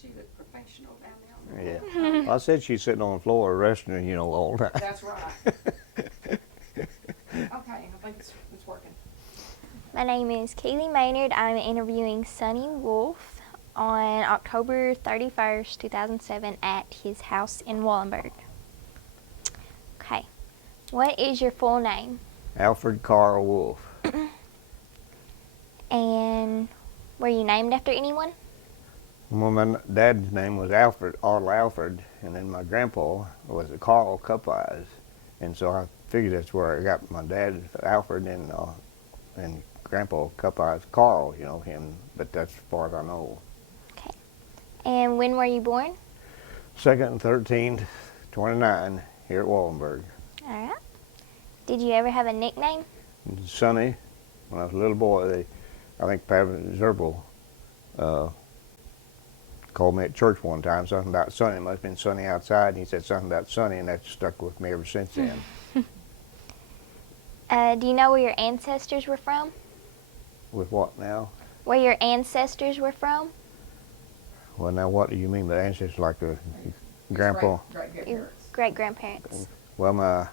she looked professional down there. Yeah. I said she's sitting on the floor resting, you know, all the time. That's right. Okay, I think it's working. My name is Kaylee Maynard. I'm interviewing Sonny Wolf on October 31st, 2007 at his house in Wallenberg. Okay. What is your full name? Alfred Carl Wolf. And were you named after anyone? Well, my dad's name was Alfred, Arnold Alfred, and then my grandpa was Carl Cupwise. And so I figured that's where I got my dad, Alfred, and grandpa Cupwise, Carl, you know, him, but that's as far as I know. Okay. And when were you born? 2nd and 13th, 29, here at Wallenberg. All right. Did you ever have a nickname? Sonny, when I was a little boy, I think Pat Zerbel called me at church one time, something about Sonny. It must have been Sonny outside, and he said something about Sonny, and that's stuck with me ever since then. Do you know where your ancestors were from? With what now? Where your ancestors were from? Well, now what do you mean by ancestors, like a grandpa? Your great-grandparents. Well, my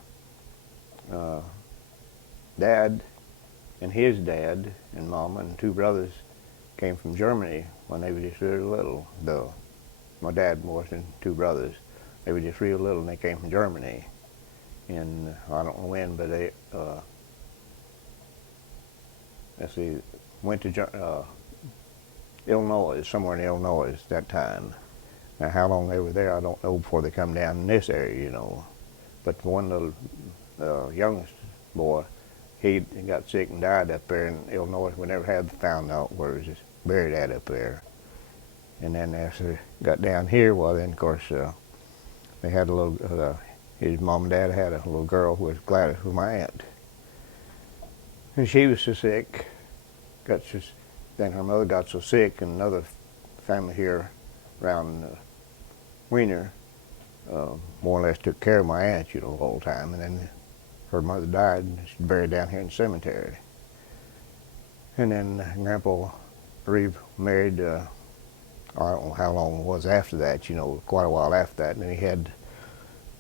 dad and his dad and mama and 2 brothers came from Germany when they were just real little. My dad was and 2 brothers. They were just real little, and they came from Germany. And I don't know when, but they, let's see, went to Illinois, somewhere in Illinois at that time. Now, how long they were there, I don't know before they come down in this area, you know. But one little youngest boy, he got sick and died up there in Illinois. We never had found out where he was just buried at up there. And then after they got down here, well, then of course they had a little. His mom and dad had a little girl who was Gladys, who was my aunt, and she was so sick. Then her mother got so sick, and another family here around Wiener more or less took care of my aunt, you know, the whole time. And then her mother died, and she's buried down here in the cemetery. And then Grandpa remarried, I don't know how long it was after that, you know, quite a while after that. And then he had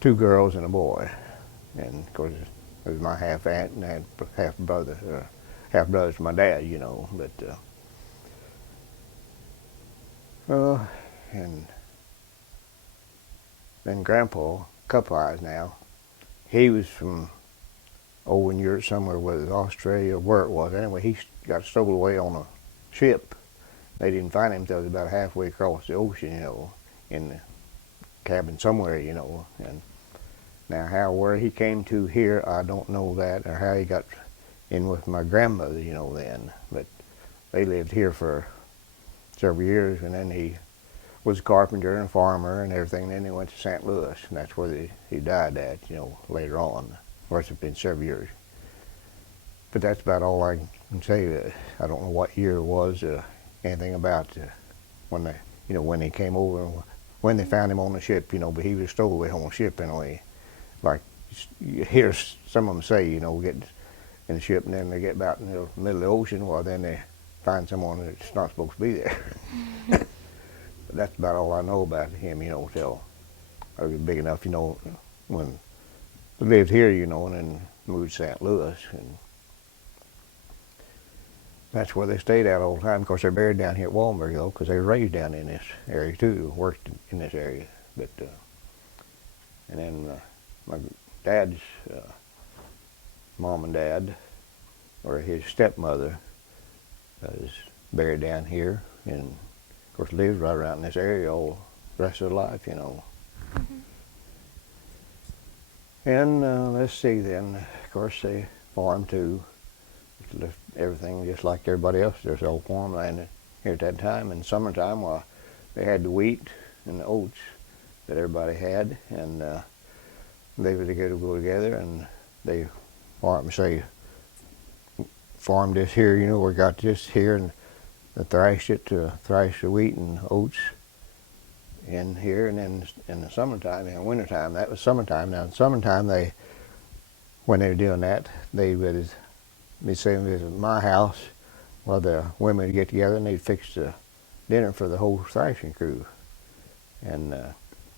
2 girls and a boy. And of course, it was my half aunt and half brother, half brothers to my dad, you know. But and then Grandpa, Cupwise now, he was from over in Europe somewhere, whether it was Australia or where it was. Anyway, he got stowed away on a ship. They didn't find him until he was about halfway across the ocean, you know, in the cabin somewhere, you know. And now where he came to here, I don't know that, or how he got in with my grandmother, you know, then. But they lived here for several years, and then he was a carpenter and a farmer and everything. And then he went to St. Louis, and that's where he died at, you know, later on. Of course, it's been several years. But that's about all I can say. I don't know what year it was, anything about when they, you know, when he came over, when they found him on the ship, you know. But he was stowed away on the ship anyway. Like you hear some of them say, you know, we get in the ship and then they get about in the middle of the ocean. Well, then they find someone that's not supposed to be there. But that's about all I know about him, you know, till I was big enough, you know, when they lived here, you know, and then moved to St. Louis. And that's where they stayed at all the time. Of course, they're buried down here at Wallenberg, though, because they were raised down in this area, too, worked in this area. But, and then my dad's mom and dad, or his stepmother, is buried down here, and of course lived right around in this area all the rest of their life, you know. Mm-hmm. And let's see then, of course they farmed too. Everything just like everybody else. There's old farmland here at that time. In summertime, well, they had the wheat and the oats that everybody had, and they would go together, and they farmed this here, you know, we got this here, and they thrashed the wheat and oats in here. And then in the summertime, in the wintertime, that was summertime. Now in summertime, when they were doing that, they would be saying this at my house, while the women would get together and they'd fix the dinner for the whole thrashing crew. And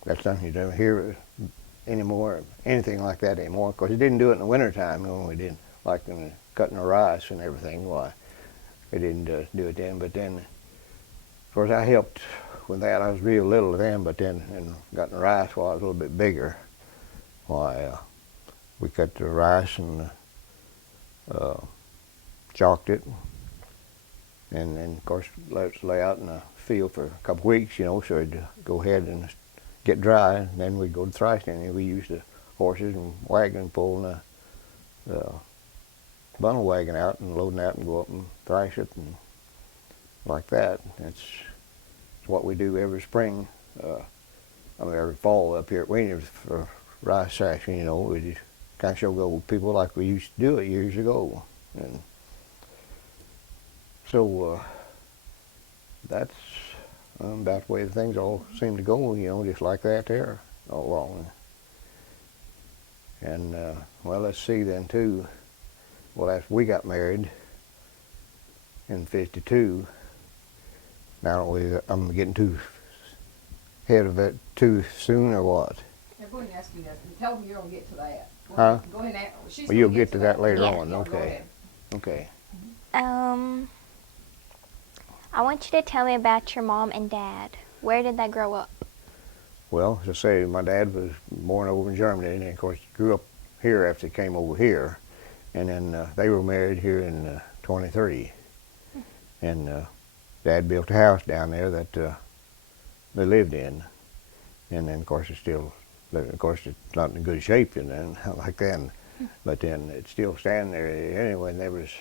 that's something you don't hear anymore, anything like that anymore. Of course, it didn't do it in the wintertime when we did, like in cutting the rice and everything. Why, they didn't do it then. But then, of course, I helped with that. I was real little then, but then and got the rice while I was a little bit bigger. Why, we cut the rice and chalked it, and then of course let it lay out in the field for a couple of weeks, so it'd go ahead and get dry, and then we'd go to threshing. And we used the horses and wagon pulling the bundle wagon out and loading out and go up and thrash it and like that. It's what we do every spring. Every fall up here at Wieners for rice thrashing. We just kind of show the old people like we used to do it years ago. And so that's about the way the things all seem to go, just like that there all along. And well, let's see then too. Well, after we got married in '52, now I'm getting too ahead of it too soon, or what? Now, go ahead and ask you that. Tell them you're going to get to that. Huh? Go ahead and ask. She's Well, you'll gonna get to that later Yeah. on. Yeah, go Okay. ahead. Okay. I want you to tell me about your mom and dad. Where did they grow up? Well, as I say, my dad was born over in Germany, and of course grew up here after he came over here, and then they were married here in '23, and Dad built a house down there that they lived in, and then of course it's still, of course it's not in good shape like then, but then it's still standing there anyway. And there was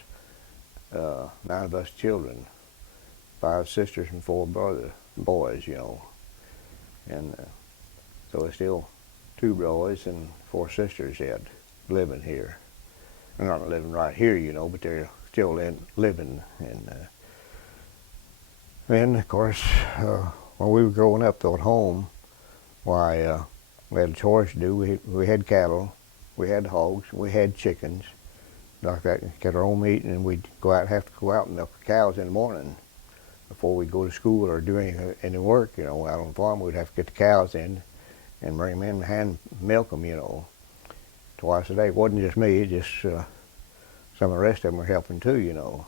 9 of us children, 5 sisters and 4 boys, and so there's still 2 boys and 4 sisters yet living here. They're not living right here, but they're still living. And of course, when we were growing up though at home, why, we had a chores to do. We had cattle, we had hogs, we had chickens, like that. Get our own meat, and we'd have to go out and milk the cows in the morning before we go to school or do any work, out on the farm. We'd have to get the cows in and bring them in and hand milk them, twice a day. It wasn't just me, just some of the rest of them were helping too,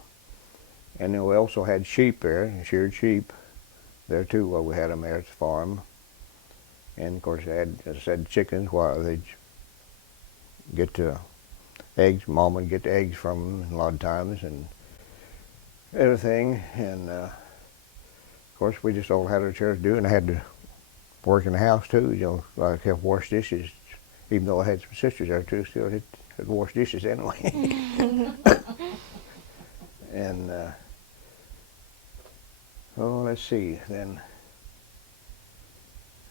And then we also had sheep there, sheared sheep there too, while we had them there at the farm. And of course, they had, as I said, chickens. While they'd get the eggs, Mom would get the eggs from them a lot of times and everything. And of course, we just all had our chores to do, and I had to work in the house too. Like help wash dishes, even though I had some sisters there too. Still had to wash dishes anyway. And oh, let's see then.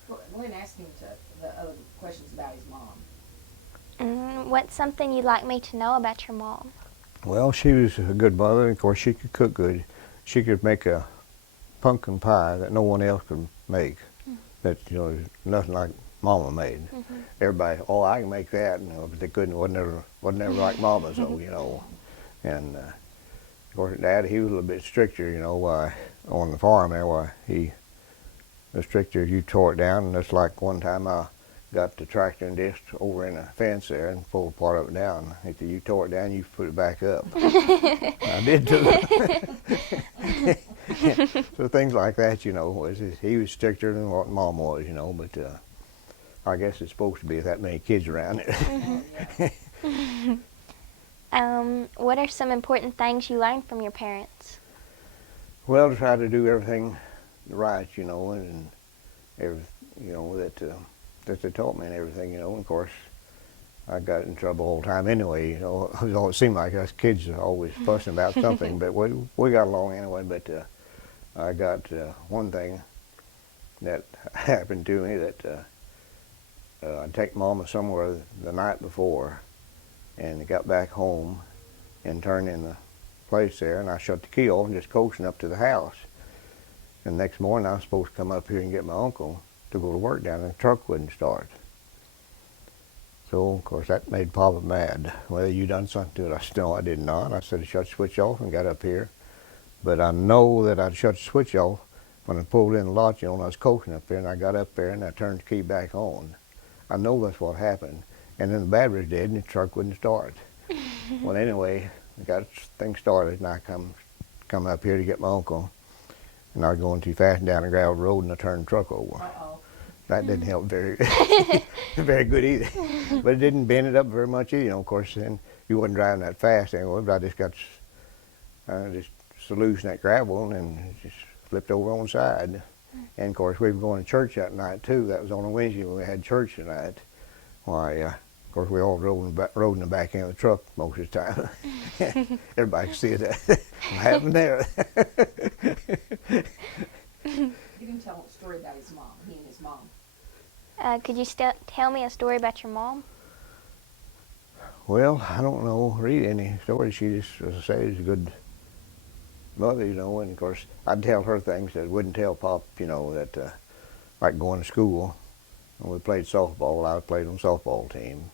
Go ahead and ask him the other questions about his mom. What's something you'd like me to know about your mom? Well, she was a good mother. Of course, she could cook good. She could make a pumpkin pie that no one else could make. That nothing like Mama made. Everybody, oh, I can make that, but they couldn't. Wasn't never like Mama's though, And of course, Dad, he was a little bit stricter, on the farm there. Why he was stricter. You tore it down, and it's like one time I got the tractor and disc over in a fence there and pulled part of it down. He said, you tore it down, you put it back up. I did too. So things like that, he was stricter than what Mom was, but I guess it's supposed to be with that many kids around it. What are some important things you learned from your parents? Well, try to do everything right, and that they taught me and everything, and of course, I got in trouble all the time anyway, it seemed like us kids are always fussing about something, but we got along anyway. But I got one thing that happened to me that I'd take Mama somewhere the night before, and I got back home and turned in the place there, and I shut the key off and just coasting up to the house. And the next morning I was supposed to come up here and get my uncle to go to work down there. The truck wouldn't start. So, of course, that made Papa mad. Well, you done something to it. I said, no, I did not. I said, I shut the switch off and got up here. But I know that I'd shut the switch off when I pulled in the lot, I was coasting up there, and I got up there, and I turned the key back on. I know that's what happened. And then the battery's dead, and the truck wouldn't start. Well, anyway, I got things started, and I come up here to get my uncle, and I was going too fast down the gravel road, and I turned the truck over. Uh-oh. That didn't help very, very good either. But it didn't bend it up very much either. Of course, then you wasn't driving that fast anyway. But I just got just solution that gravel and just flipped over on the side. And of course, we were going to church that night too. That was on a Wednesday when we had church tonight. Why, of course, we all rode in the back end of the truck most of the time. Everybody could see that. What happened there? You can tell a story about his mom, he and his mom. Could you tell me a story about your mom? Well, I don't know really any stories. She just, as I say, is a good mother, and of course I'd tell her things that I wouldn't tell Pop, that like going to school. When we played softball, I played on the softball team,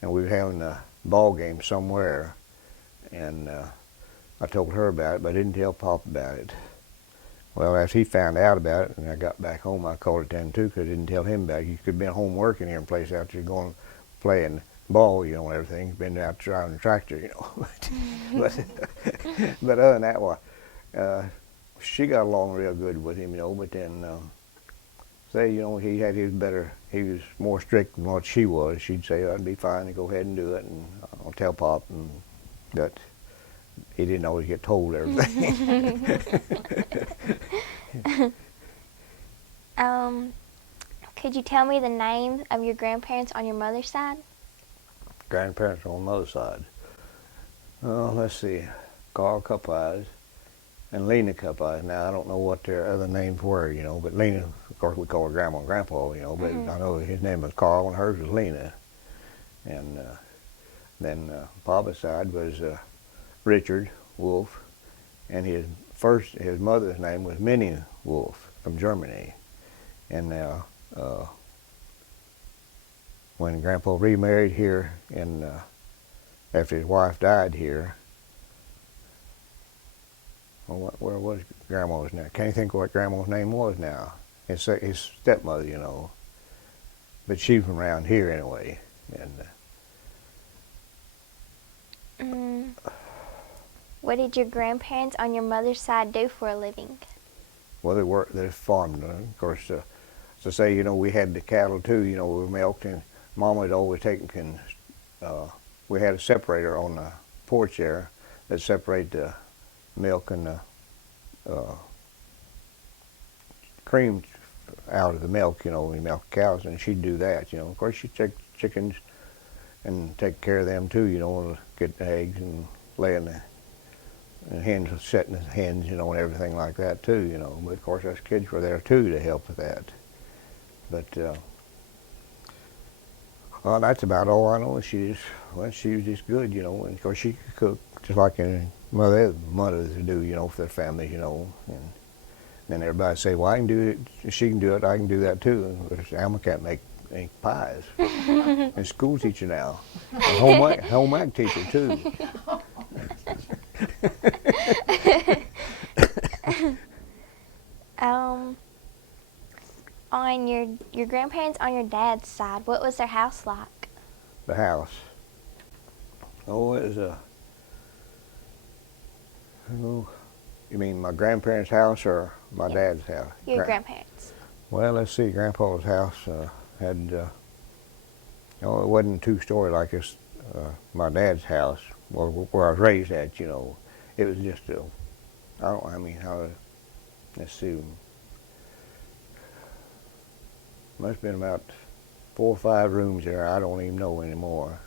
and we were having a ball game somewhere, and I told her about it, but I didn't tell Pop about it. Well, after he found out about it, and I got back home, I called it then too, because I didn't tell him about it. He could have been home working here in place out there going playing ball, and everything. He's been out driving the tractor, but other than that, she got along real good with him, but then, he was more strict than what she was. She'd say, I'd be fine to go ahead and do it, and I'll tell Pop, but he didn't always get told everything. Could you tell me the name of your grandparents on your mother's side? Grandparents on the mother's side. Let's see, Carl Cup-Eyes and Lena Cup-Eyes. Now, I don't know what their other names were, but Lena, of course, we call her Grandma and Grandpa, but I know his name was Carl and hers was Lena. And then Papa's side was Richard Wolf, and his mother's name was Minnie Wolf from Germany. And now, when Grandpa remarried here, and after his wife died here, well, where was Grandma's now? Can't think of what Grandma's name was now. It's his stepmother, but she's from around here anyway. And what did your grandparents on your mother's side do for a living? well, they farmed. Of course, as I say, we had the cattle too. We were milked, and Mama had always taken. We had a separator on the porch there that separated the milk and the cream out of the milk. We milk cows, and she'd do that. Of course, she'd take chickens and take care of them too. Get the eggs and laying the hens, setting the hens, and everything like that too. But of course, us kids were there too to help with that. But well, that's about all I know. She was just good, and of course she could cook just like any mothers do, for their families, and then everybody say, well, I can do it, she can do it, I can do that too. But Alma can't make pies. And school teacher now, and home ec teacher too. On your grandparents on your dad's side, what was their house like? The house. Oh, it was you mean my grandparents' house or my dad's house? Your grandparents. Well, let's see. Grandpa's house had, it wasn't a 2-story like this. My dad's house, where I was raised at. It was just let's see. Must have been about 4 or 5 rooms there. I don't even know anymore.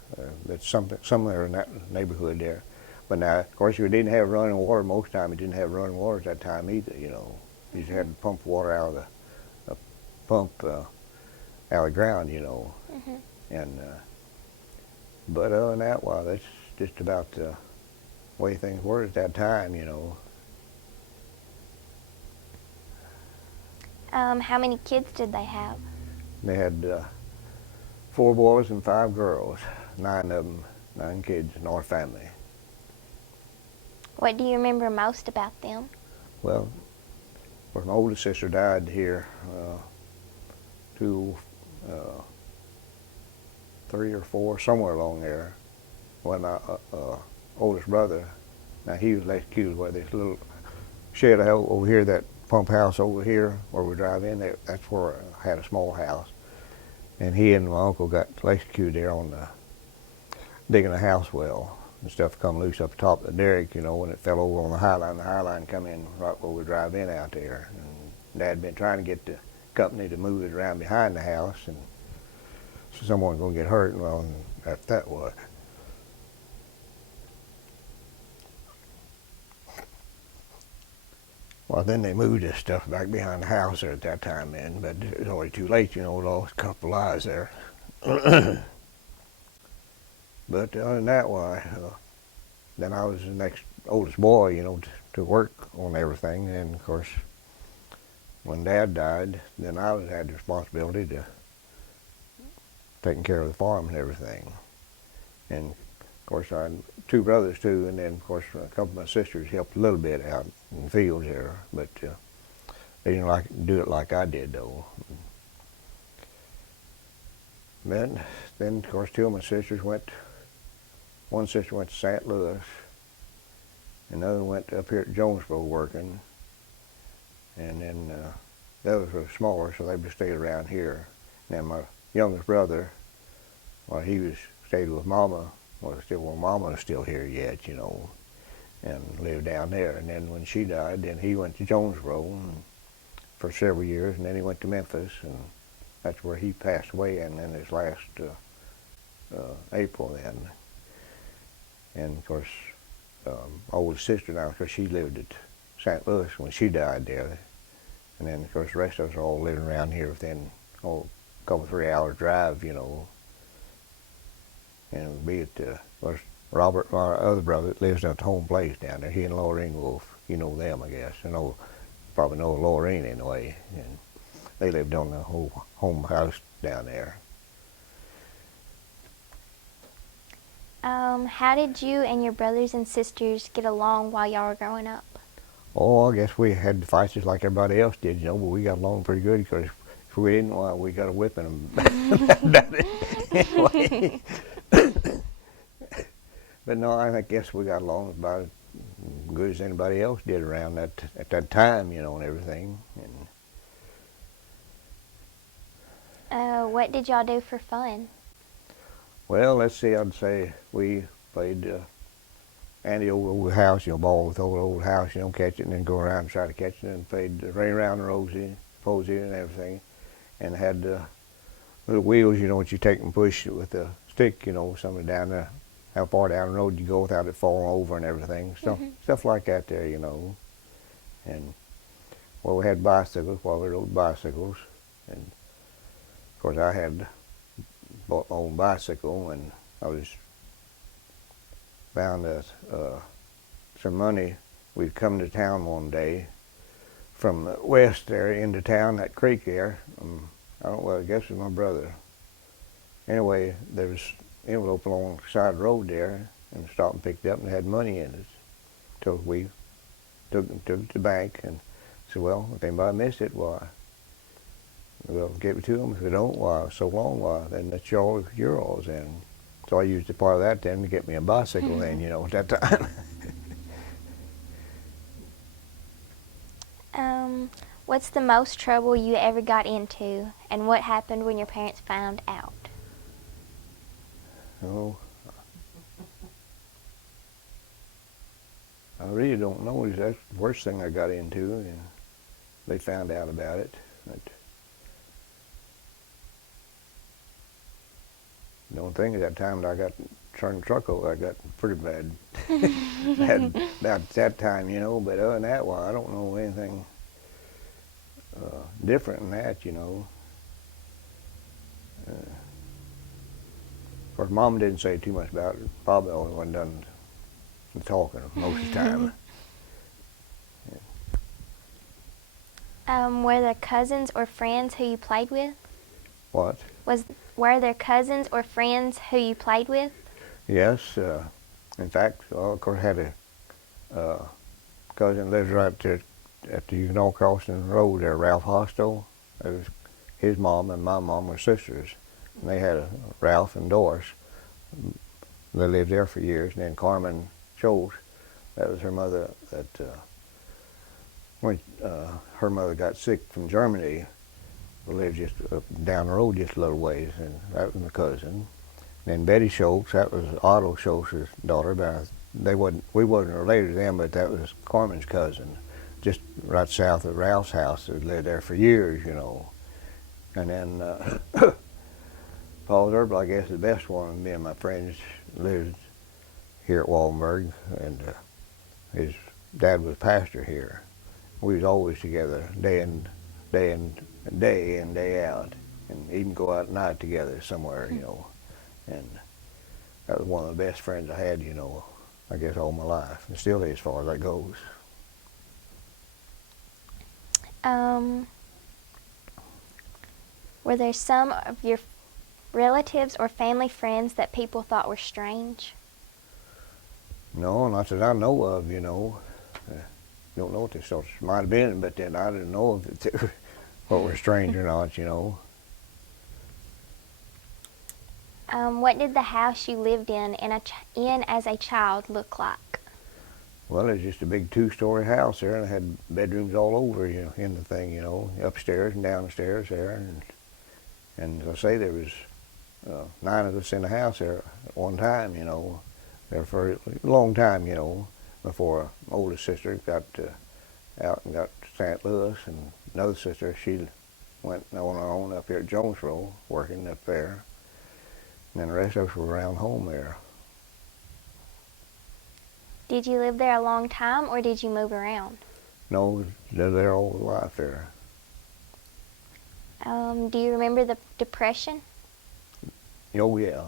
That's somewhere in that neighborhood there. But now, of course, we didn't have running water. Most of the time, we didn't have running water at that time either. You just had to pump water out of the out of the ground. And but other than that, that's just about the way things were at that time. How many kids did they have? They had 4 boys and 5 girls, 9 of them, 9 kids in our family. What do you remember most about them? Well, Well, my oldest sister died here two, 3 or 4, somewhere along there. When my oldest brother, now he was electrocuted where this little shed over here, that pump house over here where we drive in, that's where I had a small house. And he and my uncle got electrocuted there on the digging a house well. And stuff come loose up the top of the derrick, you know, and it fell over on the high line. The high line come in right where we drive in out there. And Dad had been trying to get the company to move it around behind the house, and so someone was going to get hurt. Well, that was. Well, then they moved this stuff back behind the house there at that time then, but it was already too late, you know, we lost a couple of lives there. But other than that, why, then I was the next oldest boy, you know, to work on everything. And of course, when Dad died, then I had the responsibility to taking care of the farm and everything. And of course, I had 2 brothers too, and then of course a couple of my sisters helped a little bit out in the fields there, but they didn't like do it like I did though. Then of course 2 of my sisters went. One sister went to St. Louis, and the other went up here at Jonesboro working, and then the others were smaller, so they just stayed around here. And then my youngest brother, well, he stayed with Mama. Well, Mama was still here yet, you know, and lived down there. And then when she died, then he went to Jonesboro for several years, and then he went to Memphis, and that's where he passed away. And then his last April then. And of course, my oldest sister now, because she lived at St. Louis when she died there. And then of course the rest of us are all living around here within a couple 3 hours drive, you know. And be it Robert, my other brother, that lives at the home place down there. He and Laureen Wolf, you know them, I guess. Probably know Laureen anyway. And they lived on the whole home house down there. How did you and your brothers and sisters get along while y'all were growing up? Oh, I guess we had fights just like everybody else did, you know, but we got along pretty good because if we didn't, well, we got a whipping them. Anyway. But no, I guess we got along about as good as anybody else did around at that time, you know, and everything. And what did y'all do for fun? well, let's see, I'd say we played Andy old house, you know, ball with old house, you know, catch it and then go around and try to catch it, and played Ring Around the Rosie, Posey and everything, and had little wheels, you know, that you take and push with a stick, you know, something down there, how far down the road you go without it falling over and everything, stuff like that there, you know. And well, we had bicycles while we rode bicycles, and of course I had bought my own bicycle, and I was found some money. We'd come to town one day from the west there into town, that creek there. I guess it was my brother. Anyway, there was an envelope along the side of the road there, and stopped and picked it up, and it had money in it. So we took it to the bank and said, well, if anybody missed it, why, we'll give it to them. If they don't, why, so long, why, then that's yours. And so I used a part of that then to get me a bicycle then, you know, at that time. What's the most trouble you ever got into, and what happened when your parents found out? Oh, I really don't know. That's the worst thing I got into, and they found out about it. But the only thing at that time that I got turned the truck over, I got pretty bad about that time, you know. But other than that, well, I don't know anything different than that, you know. Of course, Mom didn't say too much about it. Probably the only one done the talking most of the time. Were there cousins or friends who you played with? What? Were there cousins or friends who you played with? Yes. In fact, well, of course, I had a cousin that lives right there at the Ugnaught Crossing Road there, Ralph Hosto. It was his mom and my mom were sisters. And they had a Ralph and Doris. They lived there for years. And then Carmen Schultz, that was her mother. That when her mother got sick from Germany, we lived just down the road just a little ways, and that was my cousin. And then Betty Schultz, that was Otto Schultz's daughter. But we wasn't related to them, but that was Carmen's cousin, just right south of Ralph's house. They lived there for years, you know. And then Paul Zerbel, I guess, is the best one. Me and my friends lived here at Wallenberg, and his dad was pastor here. We was always together, day in, day out, and even go out at night together somewhere, you know. And that was one of the best friends I had, you know, I guess all my life, and still is as far as that goes. Were there some of your relatives or family friends that people thought were strange? No, not that I know of, you know. Don't know what they sort of might have been, but then I didn't know if they were strange or not, you know. What did the house you lived in as a child look like? Well, it was just a big two-story house there, and it had bedrooms all over, you know, in the thing, you know, upstairs and downstairs there. And as I say, there was 9 of us in the house there at one time, you know, there for a long time, you know, before my oldest sister got out and got to St. Louis, and another sister, she went on her own up here at Jonesboro, working up there. And then the rest of us were around home there. Did you live there a long time, or did you move around? No, they're there all the life there. Do you remember the Depression? Oh, yeah.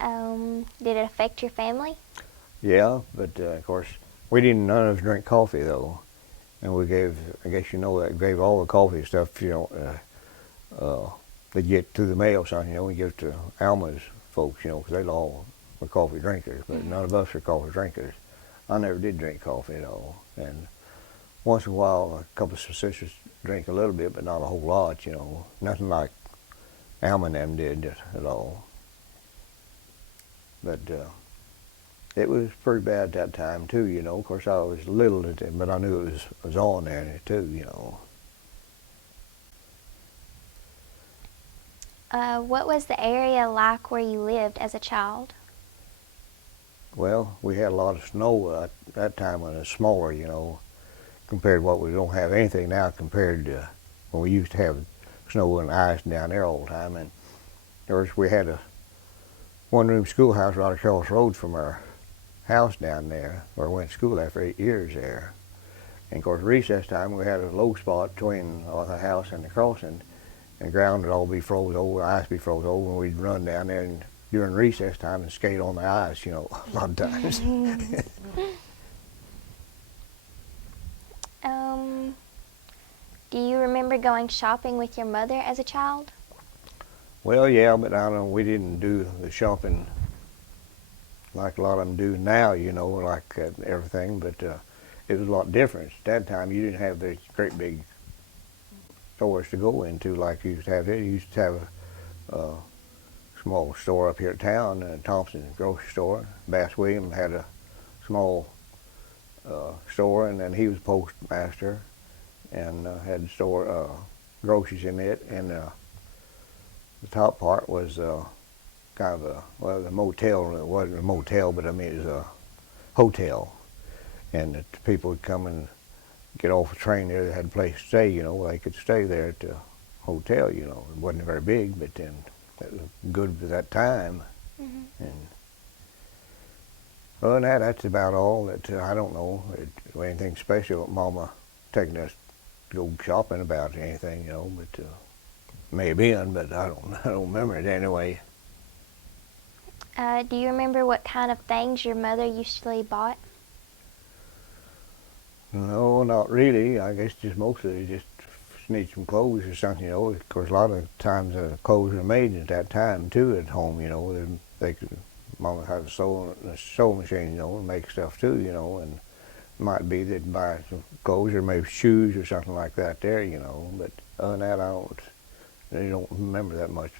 Did it affect your family? Yeah, but of course, none of us drink coffee, though. And we gave, I guess you know that, gave all the coffee stuff, you know, they get through the mail or something, you know, we give it to Alma's folks, you know, because they all were coffee drinkers, but none of us are coffee drinkers. I never did drink coffee at all. And once in a while, a couple of sisters drink a little bit, but not a whole lot, you know. Nothing like Alma and them did at all. But it was pretty bad at that time, too, you know. Of course, I was little, but I knew it was on there, too, you know. What was the area like where you lived as a child? Well, we had a lot of snow at that time when it was smaller, you know, compared to what we don't have anything now compared to when we used to have snow and ice down there all the time. And of course, we had a one-room schoolhouse right across the road from our house down there, where I went to school after 8 years there. And of course, recess time, we had a low spot between the house and the crossing, and the ground would all be froze over, ice be froze over, and we'd run down there and during recess time and skate on the ice, you know, a lot of times. Do you remember going shopping with your mother as a child? Well, yeah, but I don't know, we didn't do the shopping like a lot of them do now, you know, like everything, but it was a lot different. At that time, you didn't have these great big stores to go into like you used to have here. You used to have a small store up here at town, Thompson's grocery store. Bass William had a small store, and then he was postmaster and had store groceries in it. And the top part was kind of a motel. It wasn't a motel, but I mean it was a hotel. And the people would come and get off a train there. They had a place to stay, you know. They could stay there at the hotel, you know. It wasn't very big, but then that was good for that time. Mm-hmm. And other than that, that's about all. That I don't know anything special. Mama taking us to go shopping about or anything, you know. But may have been, but I don't remember it anyway. Do you remember what kind of things your mother usually bought? No, not really. I guess just mostly just need some clothes or something, you know. Of course, a lot of times clothes were made at that time too at home, you know. Mama had a sewing machine, you know, and make stuff too, you know, and might be they'd buy some clothes or maybe shoes or something like that there, you know. But other than that, I don't remember that much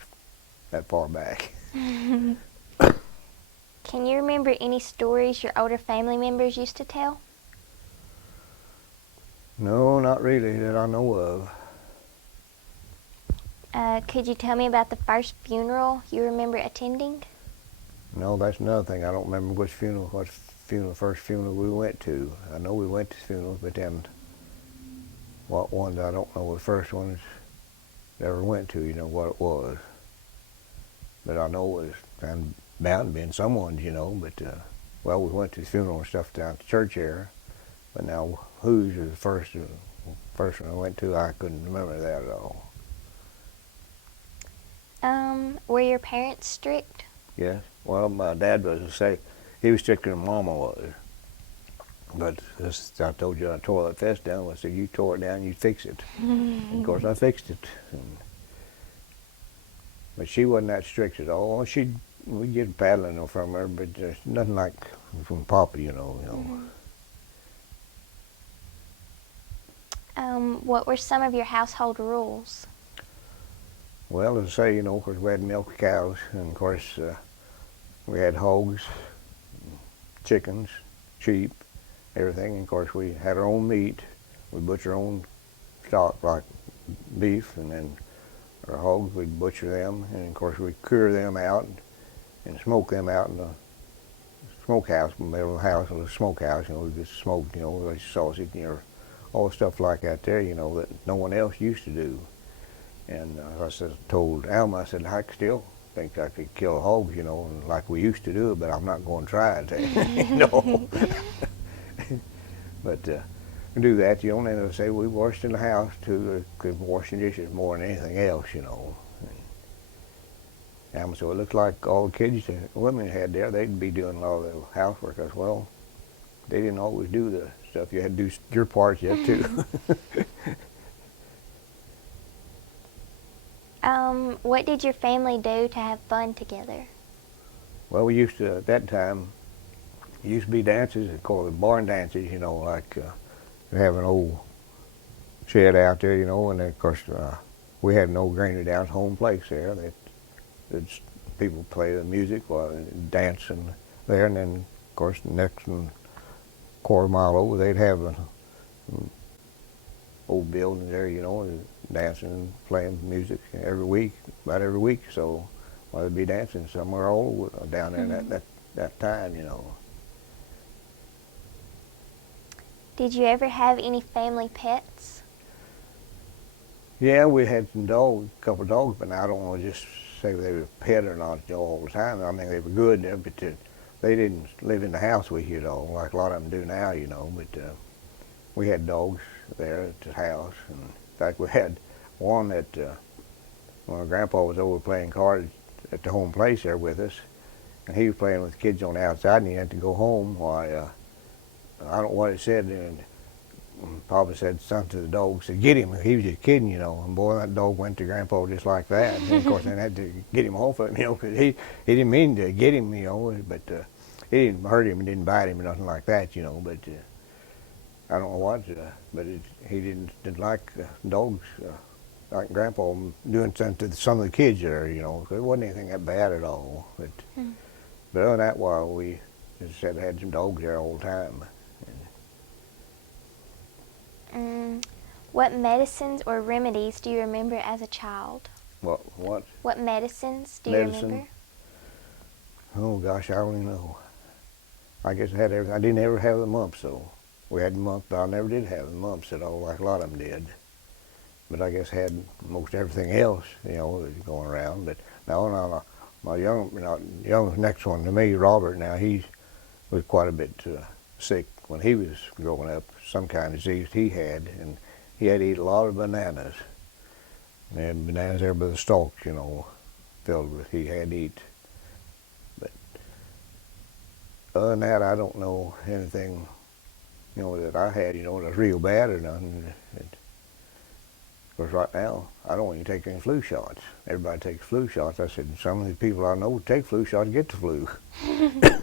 that far back. Can you remember any stories your older family members used to tell? No, not really that I know of. Could you tell me about the first funeral you remember attending? No, that's another thing. I don't remember what first funeral we went to. I know we went to funerals, but then what ones I don't know the first ones I ever went to, you know, what it was. But I know it was kind of bound to be in someone's, you know, but, well, we went to the funeral and stuff down at the church area. But now, whose was the first one I went to, I couldn't remember that at all. Were your parents strict? Yes. Well, my dad he was stricter than Mama was. But as I told you, I tore that fence down. I said, you tore it down, you fix it. And of course, I fixed it. But she wasn't that strict at all. We'd get paddling from her, but there's nothing like from Papa, you know. What were some of your household rules? Well, as I say, you know, of course, we had milk cows, and of course, we had hogs, chickens, sheep, everything. And of course, we had our own meat. We butcher our own stock, like beef, and then our hogs, we'd butcher them, and of course, we'd cure them out and smoke them out in the smokehouse. We made a little house, a little smokehouse, you know, we just smoked, you know, like sausage, you know, all the stuff like that there, you know, that no one else used to do. And told Alma, I said, I still think I could kill hogs, you know, and like we used to do it, but I'm not going to try it, you know. But do that, you know, and they say we washed in the house too, because washing dishes more than anything else, you know. And Alma said, well, it looks like all the kids, the women had there, they'd be doing a lot of the housework. I said, well, they didn't always do the stuff. You had to do your part yet too. What did your family do to have fun together? Well, we used to, at that time, it used to be dances, called barn dances, you know, like we have an old shed out there, you know, and then, of course, we had an old granary down at home place there. People play the music while dancing there, and then, of course, the next quarter mile over, they'd have an old building there, you know, dancing and playing music about every week. So, well, they'd be dancing somewhere all down there that time, you know. Did you ever have any family pets? Yeah, we had some dogs, a couple of dogs, but I don't want to just say they were a pet or not, you know, all the time. I mean, they were good, but they didn't live in the house with you, though, like a lot of them do now, you know. But we had dogs there at the house. And in fact, we had one that when my grandpa was over playing cards at the home place there with us, and he was playing with kids on the outside, and he had to go home. Why, I don't know what it said, and Papa said something to the dog, said, get him. He was just kidding, you know. And boy, that dog went to Grandpa just like that. And of course, then had to get him off of him, you know, because he didn't mean to get him, you know, but he didn't hurt him and didn't bite him or nothing like that, you know. But I don't know what, but he didn't like dogs like Grandpa doing something to some of the kids there, you know. So it wasn't anything that bad at all. But other than that, while we, as I said, had some dogs there all the time. What medicines or remedies do you remember as a child? What? What medicines do you remember? Oh gosh, I don't even know. I guess I had everything. I didn't ever have the mumps, though. We had the mumps, but I never did have the mumps at all, like a lot of them did. But I guess I had most everything else, you know, that was going around. But now, my young next one to me, Robert. Now he was quite a bit sick when he was growing up. Some kind of disease he had, and he had to eat a lot of bananas. And bananas there by the stalks, you know, filled with he had to eat. But other than that, I don't know anything, you know, that I had, you know, that was real bad or nothing. Of course, right now, I don't even take any flu shots. Everybody takes flu shots. I said, some of the people I know take flu shots get the flu.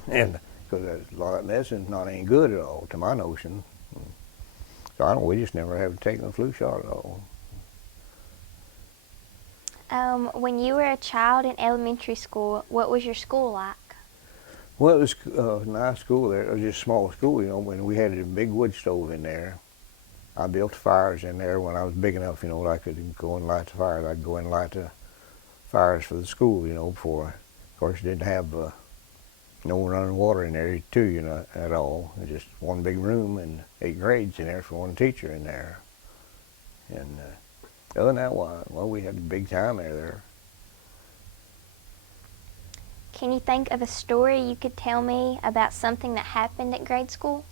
And because a lot of medicine's not any good at all, to my notion. So I don't. We just never have taken a flu shot at all. When you were a child in elementary school, what was your school like? Well, it was a nice school there. It was just a small school, you know. When we had a big wood stove in there, I built fires in there when I was big enough, you know, that I could go and light the fires. I'd go and light the fires for the school, you know. Before, of course, didn't have no running water in there too, you know, at all. It was just one big room and 8 grades in there for one teacher in there. And other than that, well, we had a big time there. Can you think of a story you could tell me about something that happened at grade school?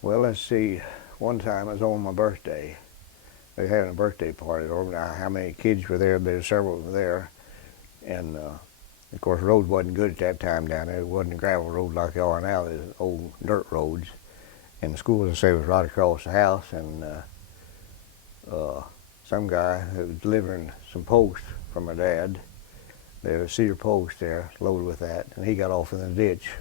Well, let's see. One time it was on my birthday. They were having a birthday party. I don't know how many kids were there. There were several there. And, of course, the road wasn't good at that time down there. It wasn't a gravel road like they are now. It was old dirt roads. And the school, as I say, was right across the house. And some guy who was delivering some posts from my dad, there was a cedar post there loaded with that, and he got off in the ditch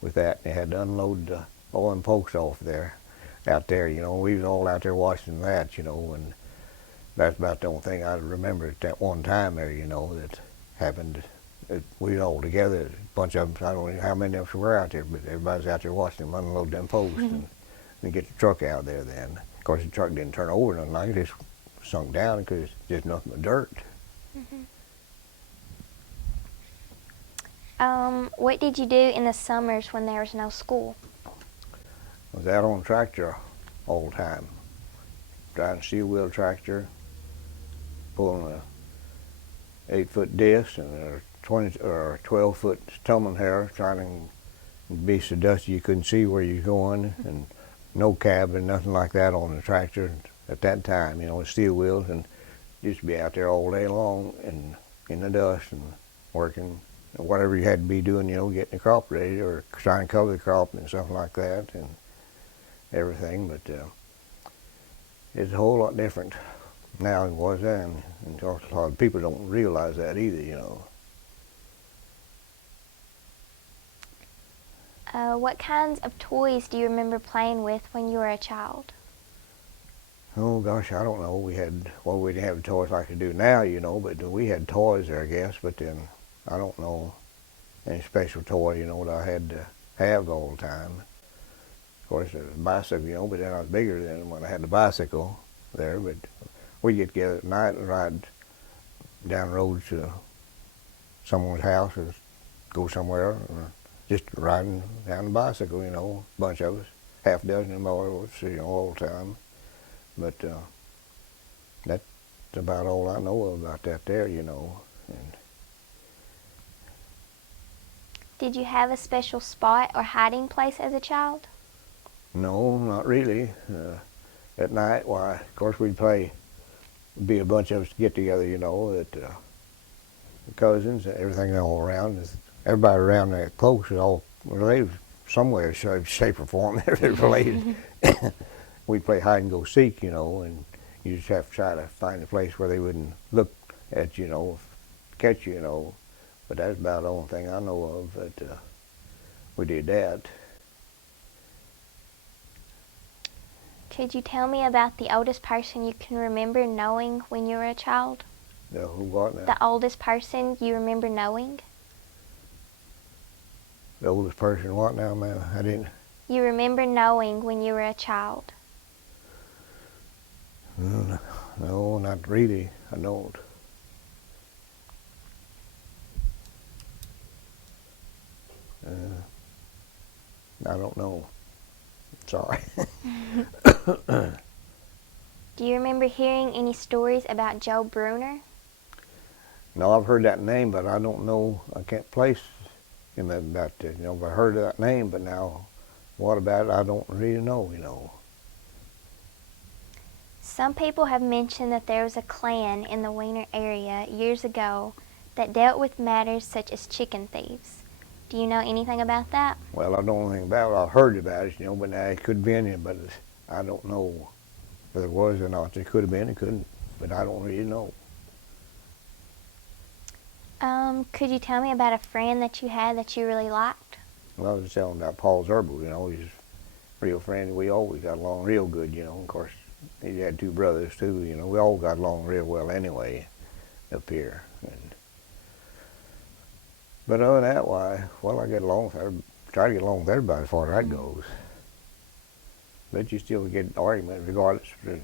with that. And they had to unload all them posts off there, out there, you know. We was all out there watching that, you know, and that's about the only thing I remember at that one time there, you know, that happened. We was all together, a bunch of them, I don't know how many of us were out there, but everybody's out there watching them unload them posts and get the truck out there then. Of course, the truck didn't turn over nothing like it, just sunk down because it's just nothing but dirt. What did you do in the summers when there was no school? I was out on a tractor all the time, driving a steel wheel tractor, pulling a 8-foot disc and a 20 or 12-foot tumbling hair, trying to be so dusty you couldn't see where you're going, and no cab and nothing like that on the tractor at that time, you know, with steel wheels, and used to be out there all day long and in the dust and working. Whatever you had to be doing, you know, getting the crop ready or trying to cover the crop and something like that and everything. But it's a whole lot different now than it was then. And of course, a lot of people don't realize that either, you know. What kinds of toys do you remember playing with when you were a child? Oh gosh, I don't know. We didn't have toys like we do now, you know, but we had toys there, I guess. But then I don't know any special toy, you know, that I had to have all the time. Of course, there was a bicycle, you know, but then I was bigger than when I had the bicycle there. But we'd get together at night and ride down the road to someone's house or go somewhere, or just riding down the bicycle, you know, a bunch of us, half a dozen or more, you know, all the time. But that's about all I know about that there, you know. And Did you have a special spot or hiding place as a child? no, not really. At night, why, of course, we'd play, be a bunch of us get together, you know, that cousins, everything all around. Everybody around there close is all related somewhere, shape or form. They're related. We'd play hide and go seek, you know, and you just have to try to find a place where they wouldn't look at you, you know, catch you, you know. But that's about the only thing I know of that we did that. Could you tell me about the oldest person you can remember knowing when you were a child? Who what now? The oldest person you remember knowing? The oldest person what now, man? I didn't. You remember knowing when you were a child? No, not really. I don't. I don't know. Sorry. Do you remember hearing any stories about Joe Bruner? No, I've heard that name, but I don't know. I can't place him about that. You know, I heard of that name, but now what about it? I don't really know, you know. Some people have mentioned that there was a clan in the Wiener area years ago that dealt with matters such as chicken thieves. Do you know anything about that? Well, I don't know anything about it. I've heard about it, you know, but it could have been it, but I don't know whether it was or not. It could have been, it couldn't, but I don't really know. Could you tell me about a friend that you had that you really liked? Well, I was telling about Paul Zerbel, you know, he's a real friend. We always got along real good, you know. Of course, he had two brothers too, you know. We all got along real well anyway up here. But other than that, why, well, I get along with try to get along with everybody as far as that goes. But you still get argument regardless of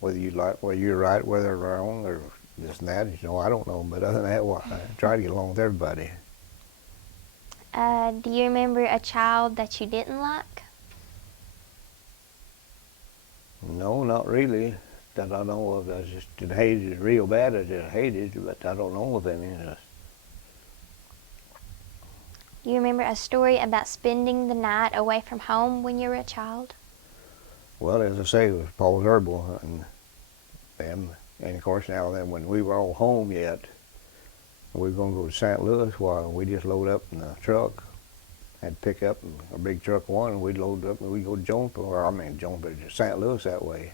whether you're right, whether they're wrong, or this and that. You know, I don't know. But other than that, why, I try to get along with everybody. Do you remember a child that you didn't like? No, not really. That I know of. I just hated it real bad. I just hated it, but I don't know of any. Do you remember a story about spending the night away from home when you were a child? Well, as I say, it was Paul Zerbel and them. And of course, now then, when we were all home yet, we were going to go to St. Louis. Well, we just load up in the truck. Had to pick up a big truck one, and we'd load up and we'd go to Jonesboro, St. Louis that way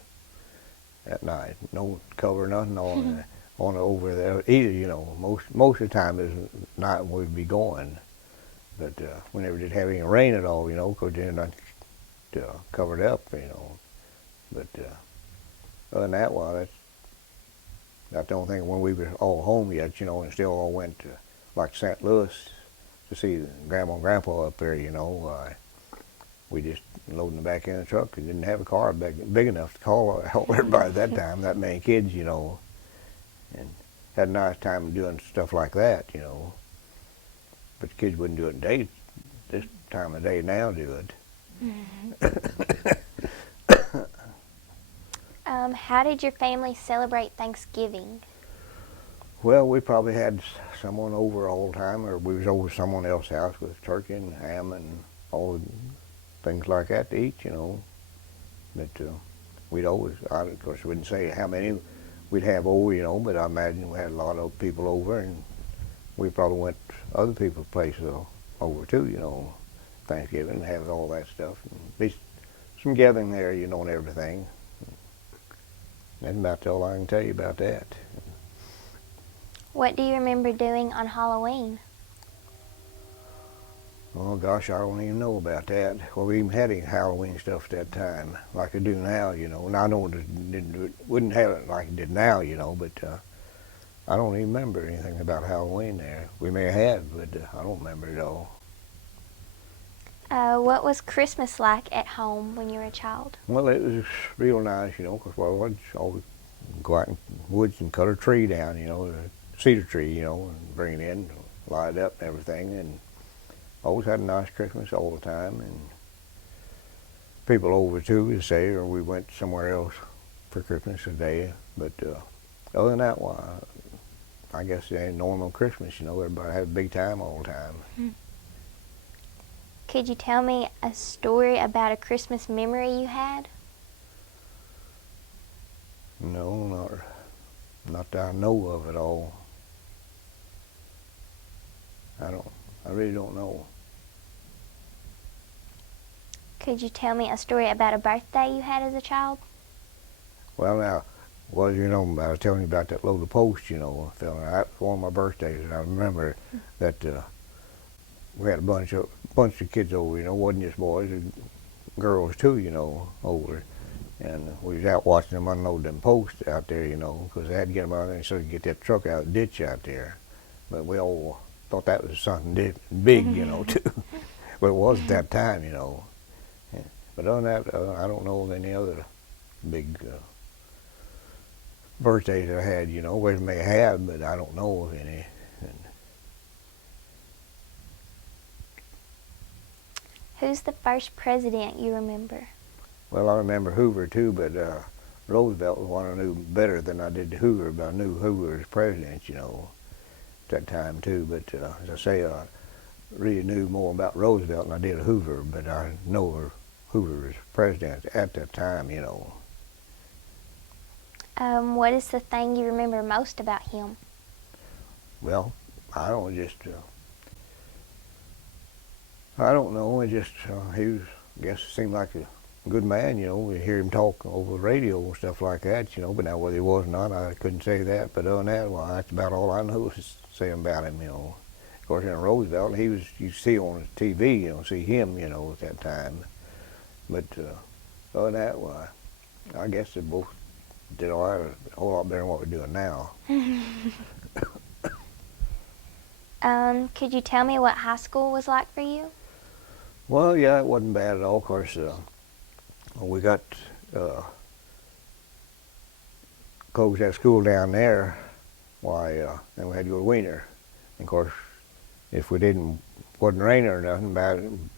at night. No cover, nothing on over there either. You know, most of the time it was night when we'd be going, but we never did have any rain at all. You know, because then not covered up. You know, but other than that, well, that's the only thing when we were all home yet. You know, and still all went to like St. Louis to see Grandma and Grandpa up there, you know. We just loading the back end of the truck. We didn't have a car big enough to call everybody at that time, that many kids, you know. And had a nice time doing stuff like that, you know. But the kids wouldn't do it this time of day now do it. How did your family celebrate Thanksgiving? Well, we probably had someone over all the time, or we was over someone else's house with turkey and ham and all the things like that to eat, you know. But we'd always, of course, we wouldn't say how many we'd have over, you know, but I imagine we had a lot of people over, and we probably went to other people's places over too, you know, Thanksgiving, and have all that stuff. And be some gathering there, you know, and everything. That's about all I can tell you about that. What do you remember doing on Halloween? Oh gosh, I don't even know about that. Well, we even had any Halloween stuff at that time, like I do now, you know. And I know it wouldn't have it like it did now, you know, but I don't even remember anything about Halloween there. We may have had, but I don't remember it all. What was Christmas like at home when you were a child? Well, it was real nice, you know, because I'd always go out in the woods and cut a tree down, you know, a cedar tree, you know, and bring it in, light it up and everything, and always had a nice Christmas all the time. And people over too, to say, or we went somewhere else for Christmas a day. But other than that, well, I guess it ain't normal Christmas, you know, everybody had a big time all the time. Mm-hmm. Could you tell me a story about a Christmas memory you had? No, not that I know of at all. I really don't know. Could you tell me a story about a birthday you had as a child? Well, now, you know, I was telling you about that load of post, you know, that was one of my birthdays, and I remember that we had a bunch of kids over, you know, wasn't just boys, girls too, you know, over. And we was out watching them unload them posts out there, you know, because they had to get them out there so they could get that truck out of the ditch out there. But we all thought that was something big, you know, too. But it was at that time, you know. Yeah. But other than that, I don't know of any other big birthdays I had, you know. We may have, but I don't know of any. Who's the first president you remember? Well, I remember Hoover too, but Roosevelt was one I knew better than I did Hoover, but I knew Hoover as president, you know, at that time too. But as I say, I really knew more about Roosevelt than I did Hoover, but I know Hoover was president at that time, you know. What is the thing you remember most about him? Well, I don't know. It just he was, I guess, seemed like a good man, you know. We hear him talk over the radio and stuff like that, you know. But now whether he was or not, I couldn't say that. But other than that, well, that's about all I know is to say about him, you know. course, in Roosevelt, he was, you see on the TV, see him, at that time. But other than that, well, I guess they both did a whole lot better than what we're doing now. Could you tell me what high school was like for you? Well, yeah, it wasn't bad at all. Of course, we got closed that school down there. Why, then we had to go to Wiener. And of course, if we wasn't raining or nothing,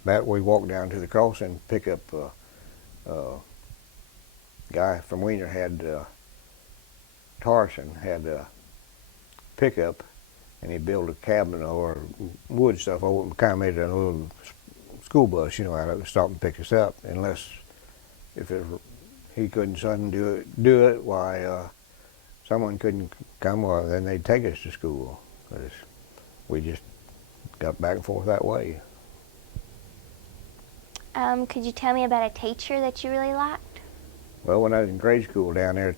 about we walked down to the crossing, pick up guy from Wiener had Tarson had a pickup, and he built a cabin or wood stuff over and kind of made a little school bus, out of it, stop and pick us up. Unless if he couldn't suddenly do it, why someone couldn't come, well, then they'd take us to school, because we just got back and forth that way. Could you tell me about a teacher that you really liked? Well, when I was in grade school down there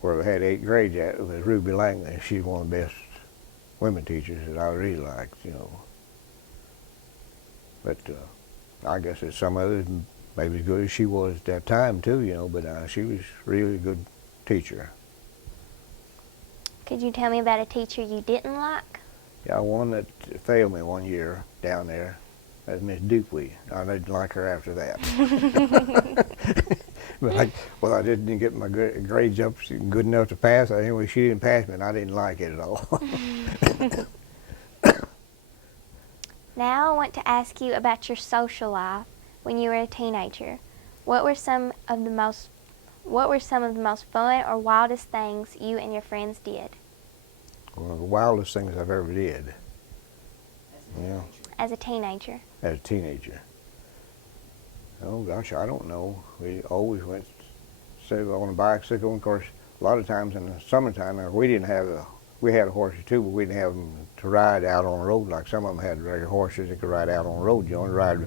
where we had 8 grades at, it was Ruby Langley. She's one of the best women teachers that I really liked, But I guess there's some others maybe as good as she was at that time too, but she was really a good teacher. Could you tell me about a teacher you didn't like? Yeah, one that failed me one year down there. That was Miss Dupuy. I didn't like her after that. But I didn't get my grades up good enough to pass. Anyway, she didn't pass me, and I didn't like it at all. Now I want to ask you about your social life when you were a teenager. What were some of the most fun or wildest things you and your friends did? Well, the wildest things I've ever did. Yeah. As a teenager. As a teenager. Oh gosh, I don't know. We always went on a bicycle. And of course, a lot of times in the summertime, we had horses too, but we didn't have them to ride out on the road like some of them had regular horses that could ride out on the road. And ride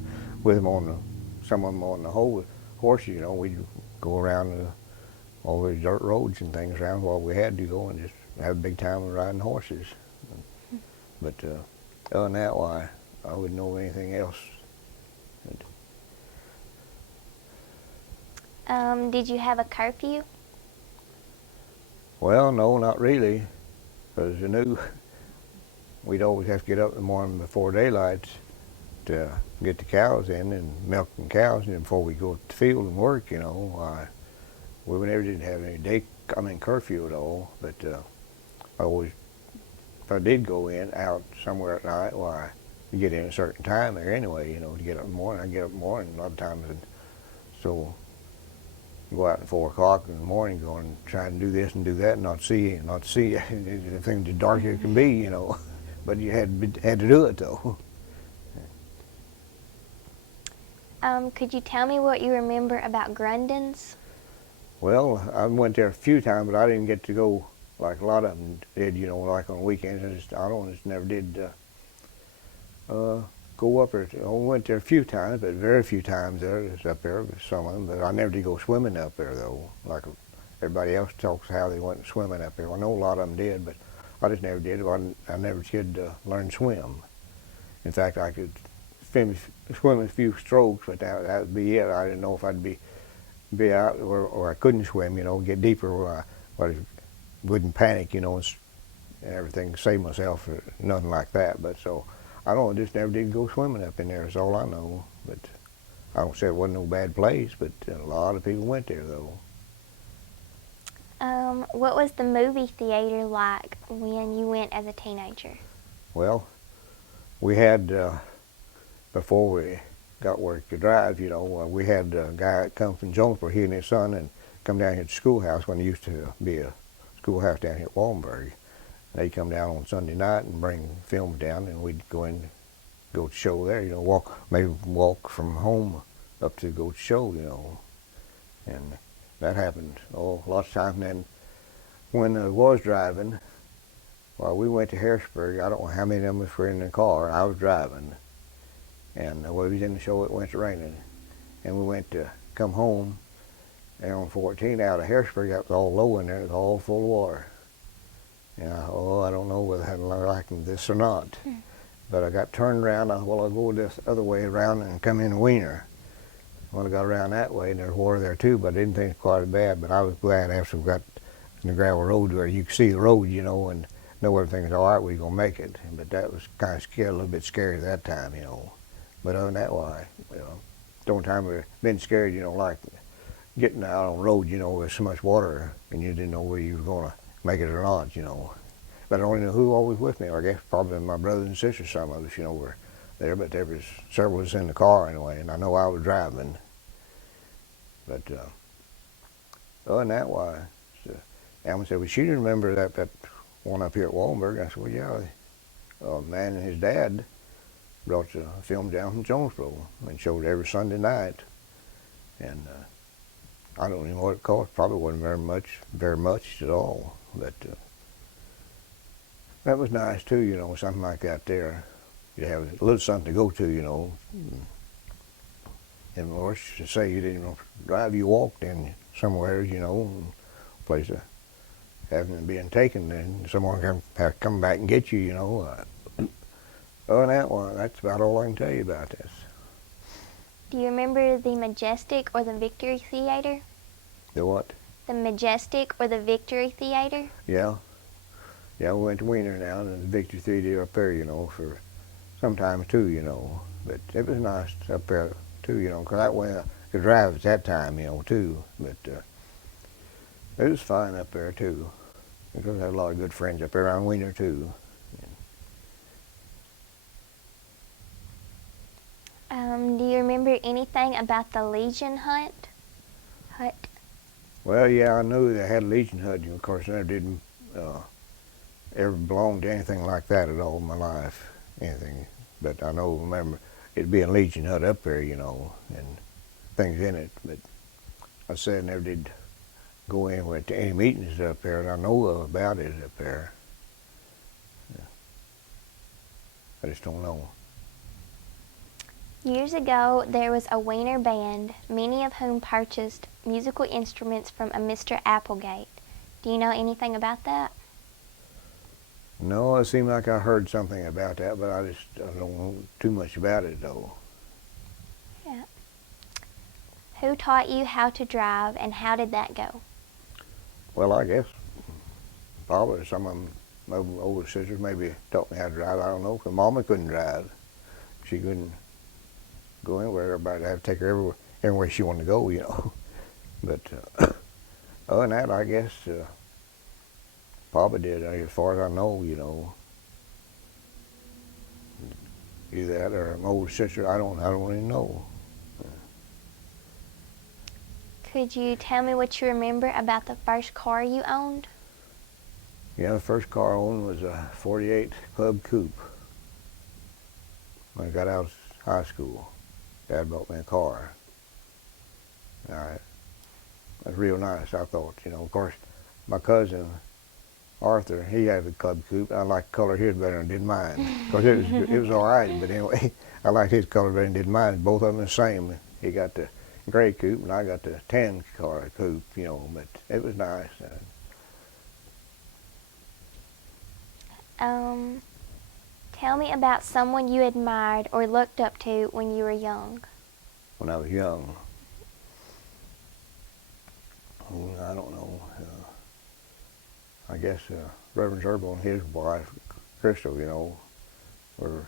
with them some of them on the whole horses. We'd go around all these dirt roads and things around while we had to go and just have a big time of riding horses. But other than that, why, I wouldn't know anything else. Did you have a curfew? Well, no, not really, because I knew we'd always have to get up in the morning before daylight to get the cows in and milk the cows, and before we go to the field and work, we never did have any curfew at all. But if I did go out somewhere at night, why, you get in a certain time there anyway, to get up in the morning. I get up in the morning a lot of times, and so go out at 4 o'clock in the morning, going and trying to do this and do that, and not see everything as dark as it can be, But you had to do it though. Could you tell me what you remember about Grundon's? Well, I went there a few times, but I didn't get to go like a lot of them did, like on weekends. I just never did go up there. I went there a few times, but very few times there. It's up there with some of them, but I never did go swimming up there though. Like everybody else talks how they went swimming up there. I know a lot of them did, but I just never did. I never did learn to swim. In fact, I could swim a few strokes, but that would be it. I didn't know if I'd be out or I couldn't swim, get deeper where I wouldn't panic, and everything, save myself or nothing like that. But so I just never did go swimming up in there. That's all I know. But I don't say it wasn't no bad place, but a lot of people went there though. What was the movie theater like when you went as a teenager? Well, we had before we got where we could drive, we had a guy that come from Jonesboro, he and his son, and come down here to the schoolhouse when there used to be a schoolhouse down here at Wallenberg. They'd come down on Sunday night and bring films down, and we'd go to show there, walk from home up to go to show, And that happened, lots of times. And then when I was driving, we went to Harrisburg. I don't know how many of us were in the car. I was driving. And we was in the show, it went to raining. And we went to come home, and on 14 out of Harrisburg, that was all low in there, it was all full of water. And I don't know whether I'm liking this or not. But I got turned around. I'll go this other way around and come in Wiener. Well, I got around that way, and there's water there too, but I didn't think it was quite as bad. But I was glad after we got in the gravel road where you could see the road, you know, and know everything was all right, we were going to make it. But that was kind of scary, a little bit scary at that time, you know. But other than that, why, you know, the only time we've been scared, you know, like getting out on the road, you know, with so much water, and you didn't know whether you were going to make it or not, you know. But I don't know who always with me. I guess probably my brothers and sisters, some of us, you know, were there. But there was several of us in the car anyway, and I know I was driving. But other than that, why? Alma said, well, she didn't remember that one up here at Wallenberg. I said, well, yeah, a man and his dad brought the film down from Jonesboro and showed it every Sunday night. And I don't even know what it cost. Probably wasn't very much at all. But that was nice too, you know, something like that there. You have a little something to go to, you know. And of course, to say you didn't drive, you walked in somewhere, you know, place of having been taken, and someone have to come back and get you, you know. Other than that one, that's about all I can tell you about this. Do you remember the Majestic or the Victory Theater? The what? The Majestic or the Victory Theater? Yeah. Yeah, we went to Wiener now, and the Victory Theater up there, you know, for sometimes too, you know. But it was nice up there too, you know, because that way I could drive at that time, you know, too. But it was fine up there too, because I had a lot of good friends up there around Wiener too. Do you remember anything about the Legion hut? Well, yeah, I knew they had a Legion hut. Of course, I never did ever belong to anything like that at all in my life, anything. But I remember it being a Legion hut up there, you know, and things in it. But I said I never did go anywhere to any meetings up there, and I know about it up there. Yeah. I just don't know. Years ago, there was a Wiener band, many of whom purchased musical instruments from a Mr. Applegate. Do you know anything about that? No, it seemed like I heard something about that, but I don't know too much about it, though. Yeah. Who taught you how to drive, and how did that go? Well, I guess probably some of my older sisters maybe taught me how to drive. I don't know, because Mama couldn't drive. She couldn't go anywhere. Everybody had to take her everywhere she wanted to go, you know. But other than that, I guess Papa did, as far as I know, you know. Either that or my older sister, I don't even know. Could you tell me what you remember about the first car you owned? Yeah, the first car I owned was a 48 Club Coupe. When I got out of high school, Dad bought me a car. All right. It was real nice, I thought, you know. Of course, my cousin, Arthur, he had a Club Coupe. I liked the color of his better than did mine. Because it was all right, but anyway, I liked his color better than did mine. Both of them the same. He got the gray coupe, and I got the tan car coupe, you know, but it was nice. Tell me about someone you admired or looked up to when you were young. When I was young, I don't know. I guess Reverend Zerbo and his wife, Crystal, you know, were,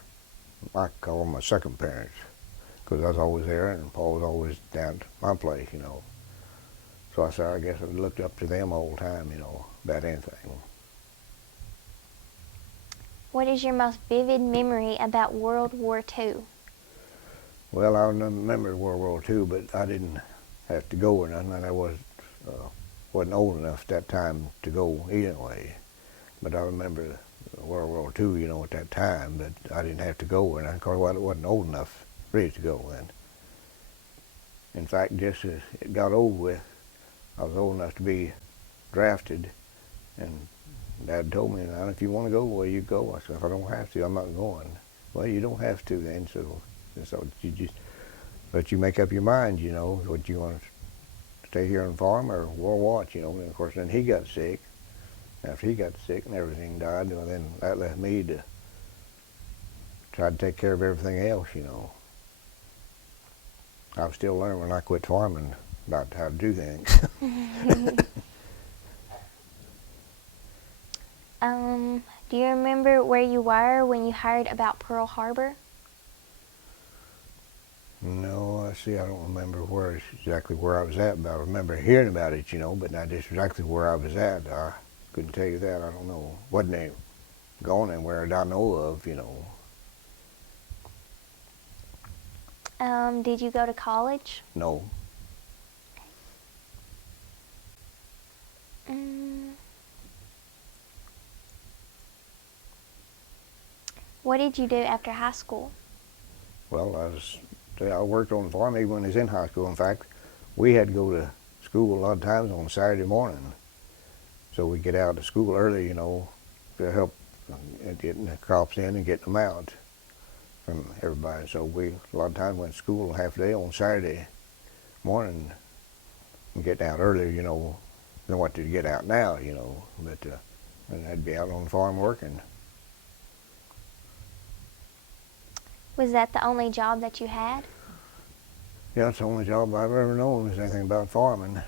I call them my second parents, because I was always there, and Paul was always down at my place, you know. So I said, I guess I looked up to them all the time, you know, about anything. What is your most vivid memory about World War II? Well, I remember World War II, but I didn't have to go or nothing, and I wasn't old enough at that time to go anyway. But I remember World War II, you know, at that time, but I didn't have to go, and of course I wasn't old enough really to go then. In fact, just as it got over with, I was old enough to be drafted, and Dad told me, now, if you want to go, well, you go. I said, if I don't have to, I'm not going. Well, you don't have to then, so but you make up your mind, you know, what you want to stay here on the farm or what, you know. And of course, then he got sick, After he got sick and everything died, well, then that left me to try to take care of everything else, you know. I was still learning when I quit farming about how to do things. Do you remember where you were when you heard about Pearl Harbor? No, I don't remember exactly where I was at, but I remember hearing about it, you know, but not just exactly where I was at. I couldn't tell you that. I don't know. Wasn't going anywhere that I know of, you know. Did you go to college? No. Mm. What did you do after high school? Well, I worked on the farm even when I was in high school. In fact, we had to go to school a lot of times on Saturday morning. So we get out of school early, you know, to help getting the crops in and getting them out from everybody. So we a lot of times went to school half a day on Saturday morning and getting out earlier, you know, than what to get out now, you know. But and I'd be out on the farm working. Was that the only job that you had? Yeah, it's the only job I've ever known is anything about farming.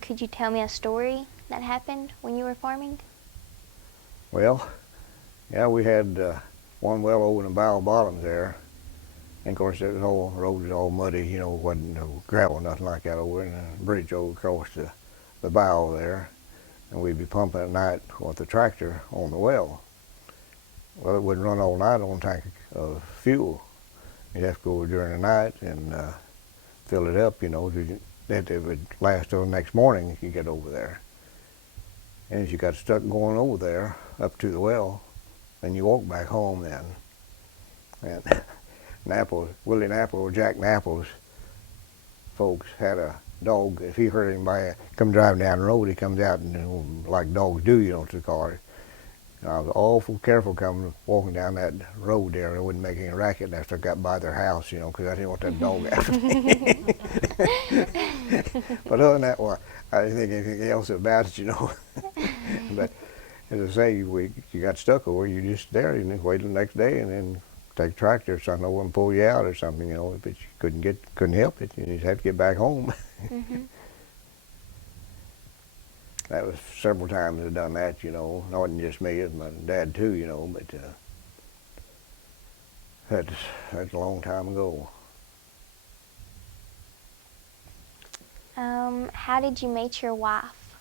Could you tell me a story that happened when you were farming? Well, yeah, we had one well over in the Bow Bottoms there. And of course, the whole road was all muddy, you know, wasn't no gravel, nothing like that over, and a bridge over across the bow there. And we'd be pumping at night with the tractor on the well. Well, it wouldn't run all night on a tank of fuel. You'd have to go during the night and fill it up, you know, that it would last till the next morning if you get over there. And if you got stuck going over there up to the well, then you walk back home then. And Willie Napple or Jack Napple's folks had a dog. If he heard anybody come driving down the road, he comes out and, you know, like dogs do, you know, to the car. And I was awful careful walking down that road there. I wouldn't make any racket after I got by their house, you know, because I didn't want that dog after me. But other than that, well, I didn't think anything else about it, you know. But as I say, you got stuck over, you just there, and then wait till the next day, and then take a tractor or something over and pull you out or something, you know. But you couldn't help it. You just have to get back home. Mm-hmm. That was several times I've done that, you know. It wasn't just me, it was my dad too, you know. But that's a long time ago. How did you meet your wife?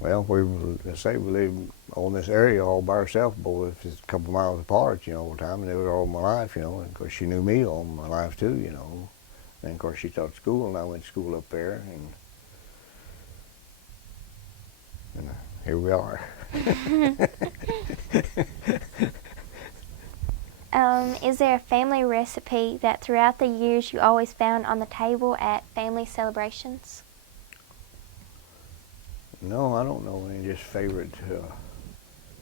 Well, we lived on this area all by ourselves, both just a couple of miles apart, you know, all the time, and it was all my life, you know. And of course, she knew me all my life too, you know. And of course, she taught school, and I went to school up there, and here we are. Is there a family recipe that throughout the years you always found on the table at family celebrations? No, I don't know any just favorite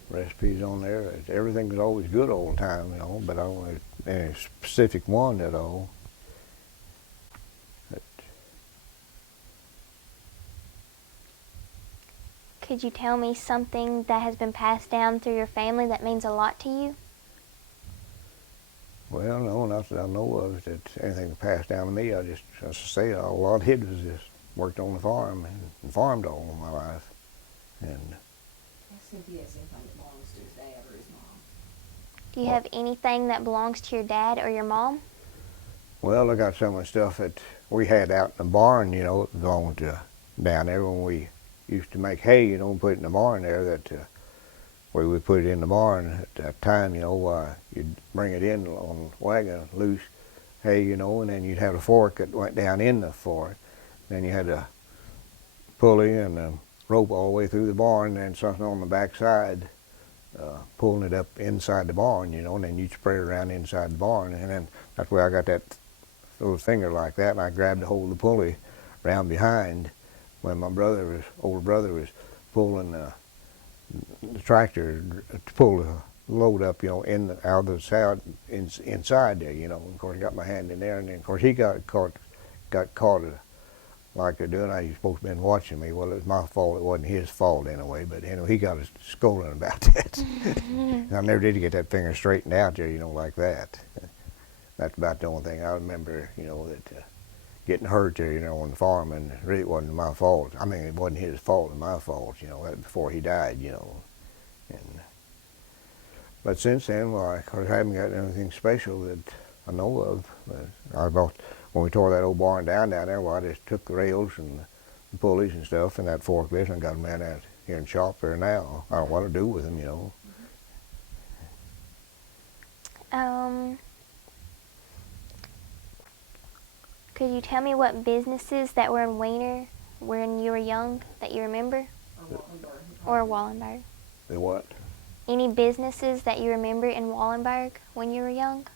recipes on there. Everything's always good all the time, you know, but I don't know any specific one at all. But Could you tell me something that has been passed down through your family that means a lot to you? well, no, not that I know of that anything passed down to me. I just, as I say, all I did was just worked on the farm and farmed all my life. And Cynthia has anything that belongs to his dad or his mom. Do you have anything that belongs to your dad or your mom? well, I got some of the stuff that we had out in the barn, you know, that belonged to down there when we used to make hay, you know, and put it in the barn there. That we would put it in the barn at that time, you know. You'd bring it in on a wagon, loose hay, you know, and then you'd have a fork that went down in the fork. Then you had a pulley and a rope all the way through the barn, and then something on the back side pulling it up inside the barn, you know, and then you'd spread it around inside the barn. And then that's where I got that little finger like that, and I grabbed a hold of the pulley round behind when my older brother was pulling the tractor to pull the load up, you know, out of the side inside there, you know. And of course, I got my hand in there, and then of course he got caught like they're doing. I was supposed to have been watching me. Well, it was my fault. It wasn't his fault anyway. But anyway, he got us scolding about that. And I never did get that finger straightened out there, like that. That's about the only thing I remember, that getting hurt there, on the farm, and it really wasn't my fault. I mean, it wasn't his fault, it was my fault, that before he died, And but since then, well, of course, I haven't got anything special that I know of. When we tore that old barn down there, well, I just took the rails and the pulleys and stuff and that forklift and got them out here in shop there now. I don't know what to do with them, Could you tell me what businesses that were in Weiner when you were young that you remember? Or Wallenberg. The what? Any businesses that you remember in Wallenberg when you were young?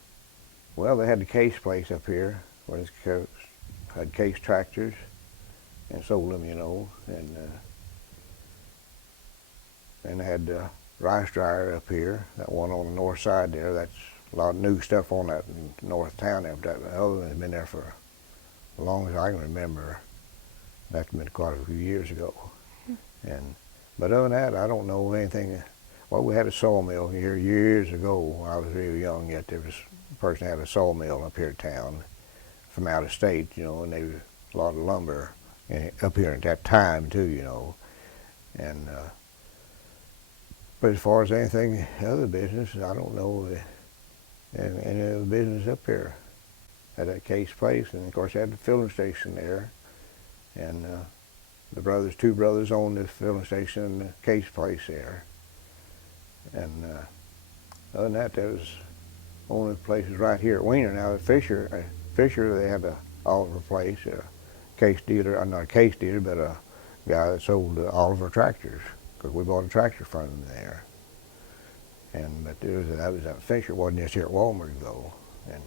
Well, they had the Case place up here, where they had Case tractors and sold them, and they had the rice dryer up here, that one on the north side there. That's a lot of new stuff on that north town there. But that other one has been there for as long as I can remember. That's been quite a few years ago. But other than that, I don't know anything. Well, we had a sawmill here years ago when I was really young yet. There was a person that had a sawmill up here in town from out of state, and they was a lot of lumber up here at that time too, And but as far as anything other business, I don't know any other business up here. Had that Case place, and of course had the filling station there, and two brothers owned the filling station and the Case place there. And other than that, there was only places right here at Weiner. Now at Fisher, they had a Oliver place, a Case dealer, not a Case dealer, but a guy that sold Oliver tractors, because we bought a tractor from him there. But that was at Fisher. It wasn't just here at Walmart though. And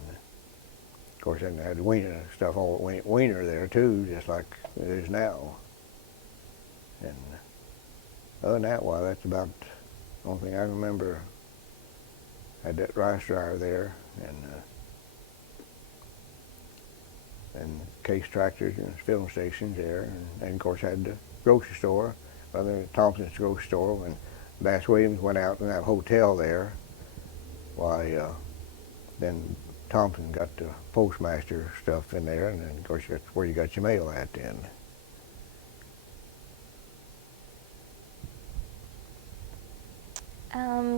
of course, then they had the Weiner stuff all at Weiner there too, just like it is now. And other than that, well, that's about the only thing I remember. Had that rice dryer there, and Case tractors and filling stations there, and of course had the grocery store, Brother Thompson's grocery store. When Bass Williams went out in that hotel there, why then Thompson got the postmaster stuff in there, and then of course that's where you got your mail at then.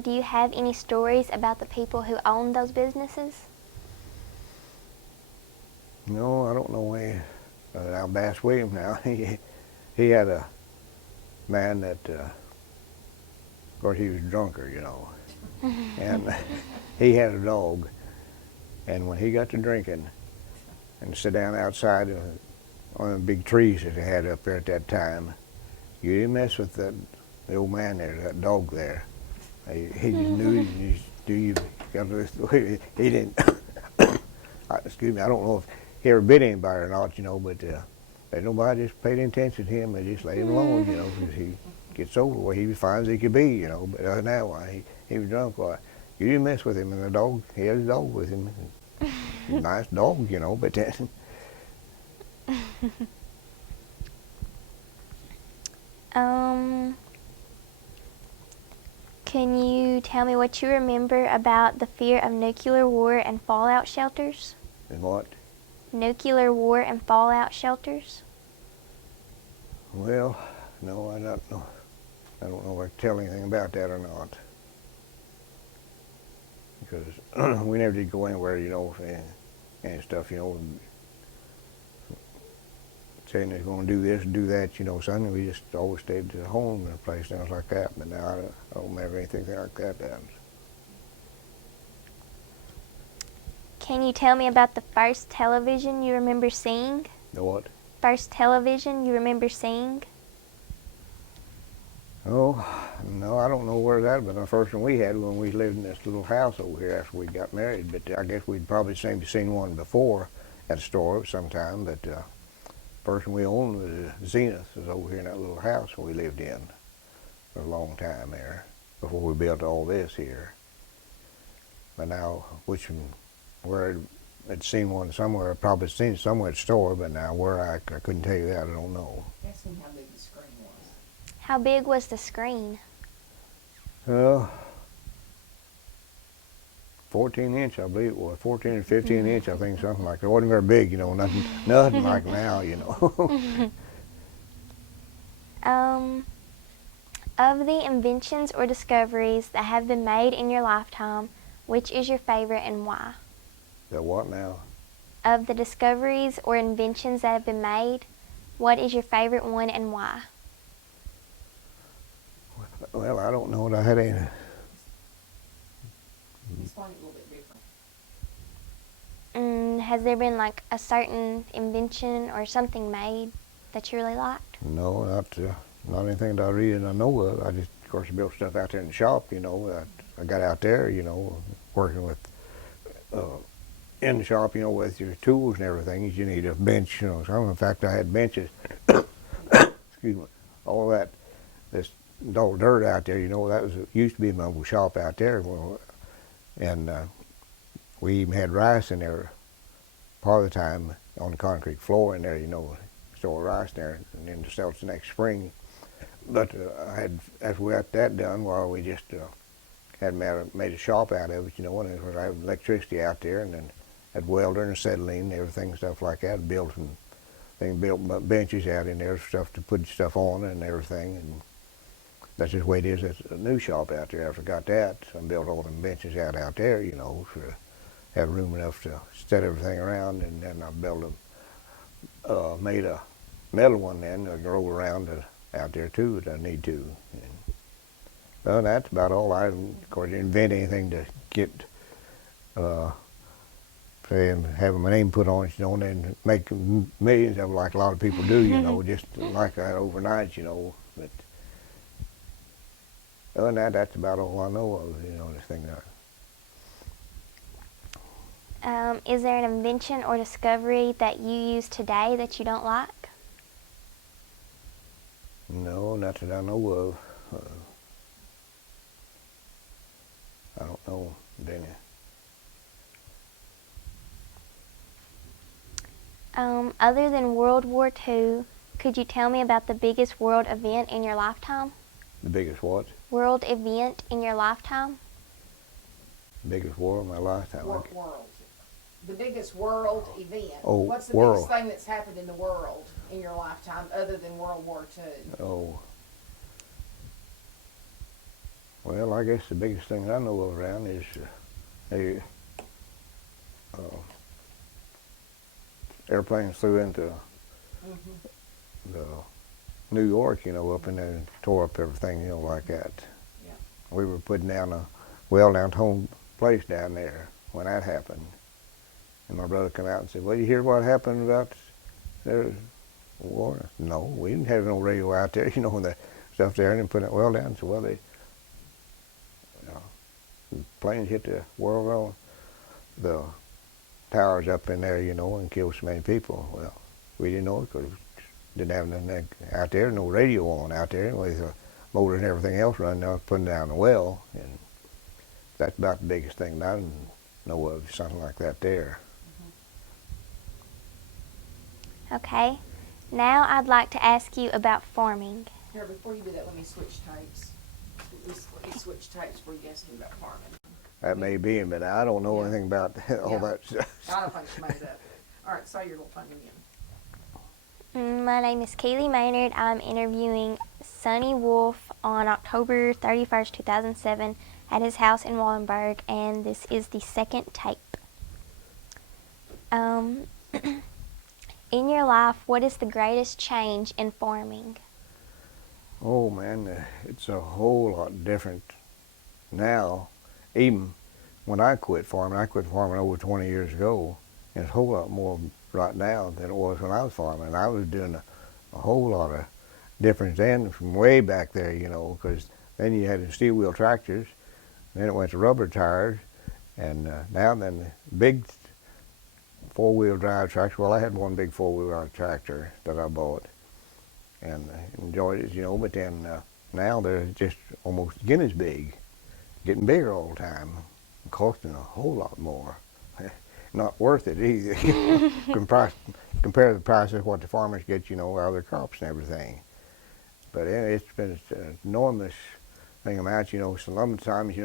Do you have any stories about the people who owned those businesses? No, I don't know any. Now Bass Williams now, he had a man that, of course he was a drunkard, and he had a dog, and when he got to drinking and sit down outside on the big trees that they had up there at that time, you didn't mess with the old man there, that dog there. He just knew he didn't, excuse me, I don't know if he ever bit anybody or not, but nobody just paid attention to him. They just let him alone, because he gets older, well, he was fine as he could be, but other than that, why, he was drunk, why, you didn't mess with him, and the dog, he had his dog with him. Nice dog, but then. Can you tell me what you remember about the fear of nuclear war and fallout shelters? And what? Nuclear war and fallout shelters? Well, no, I don't know. I don't know if I can tell anything about that or not. Because we never did go anywhere, and stuff, saying they're going to do this and do that, son. We just always stayed at home in a place, things like that. But now I don't remember anything like that happens. Can you tell me about the first television you remember seeing? The what? First television you remember seeing? Oh, no, I don't know where that, but the first one we had when we lived in this little house over here after we got married. But I guess we'd probably seen one before at a store sometime. But first one we owned was Zenith. It was over here in that little house we lived in for a long time there before we built all this here. But now, where I'd seen one somewhere, probably seen it somewhere at the store, but now where I couldn't tell you that, I don't know. Ask him how big the screen was. How big was the screen? 14 inch, I believe it was, 14 or 15 inch, I think, something like that. It wasn't very big, nothing like now. Of the inventions or discoveries that have been made in your lifetime, which is your favorite and why? The what now? Of the discoveries or inventions that have been made, what is your favorite one and why? Well, I don't know that I had any. Explain it a little bit different. Has there been like a certain invention or something made that you really liked? No, not anything that I read and I know of. I just, of course, built stuff out there in the shop. I got out there, working with in the shop, with your tools and everything. You need a bench, some. In fact, I had benches. Excuse me. All that, this dull dirt out there. That used to be my old shop out there. And we even had rice in there part of the time on the concrete floor in there. Store rice there, and then to sell it the next spring. But after we got that done, we just had made a shop out of it, and I had electricity out there, and then had welder and acetylene and everything, stuff like that. Built benches out in there, stuff to put stuff on and everything, and that's just the way it is at a new shop out there. After I got that, I built all them benches out there, so have room enough to set everything around, and then I built made a metal one then to roll around out there too if I need to. Well, that's about all. I, of course, didn't invent anything to get, say, and have my name put on it, and then make millions of it like a lot of people do, just like that overnight, But other than that, that's about all I know of, this thing. Is there an invention or discovery that you use today that you don't like? No, not that I know of. I don't know, Danny. Other than World War II, could you tell me about the biggest world event in your lifetime? The biggest what? World event in your lifetime? Biggest war of my lifetime. World. The biggest world event. Oh, what's the world. biggest thing that's happened in the world in your lifetime other than World War II? Oh. Well, I guess the biggest thing I know of around is airplanes flew into the New York, up in there and tore up everything, like that. Yeah. We were putting down a well-down home place down there when that happened. And my brother come out and said, well, you hear what happened about the war? I said, no, we didn't have no radio out there, when the stuff there, and put it well down. So, well, the planes hit the world, the towers up in there, and killed so many people. Well, we didn't know it because we didn't have nothing out there, no radio on out there. With the motor and everything else running out, putting down the well. And that's about the biggest thing that I know of, something like that there. Mm-hmm. Okay. Now I'd like to ask you about farming. Here, before you do that, let me switch tapes. Let me switch tapes before you ask me about farming. That may be him, but I don't know anything about all that stuff. I don't think it's made up. All right, say your little funny again. My name is Kaylee Maynard. I'm interviewing Sonny Wolf on October 31st, 2007 at his house in Wallenberg, and this is the second tape. In your life, what is the greatest change in farming? Oh man, it's a whole lot different now. Even when I quit farming over 20 years ago, and it's a whole lot more right now than it was when I was farming. I was doing a whole lot of difference then from way back there, because then you had the steel wheel tractors, then it went to rubber tires, and now then the big four-wheel drive tractor. Well, I had one big four-wheel drive tractor that I bought and enjoyed it, but then now they're just almost again as big, getting bigger all the time, costing a whole lot more. not worth it either. Compare the price of what the farmers get, out of their crops and everything. But it's been an enormous thing amount, some of the times they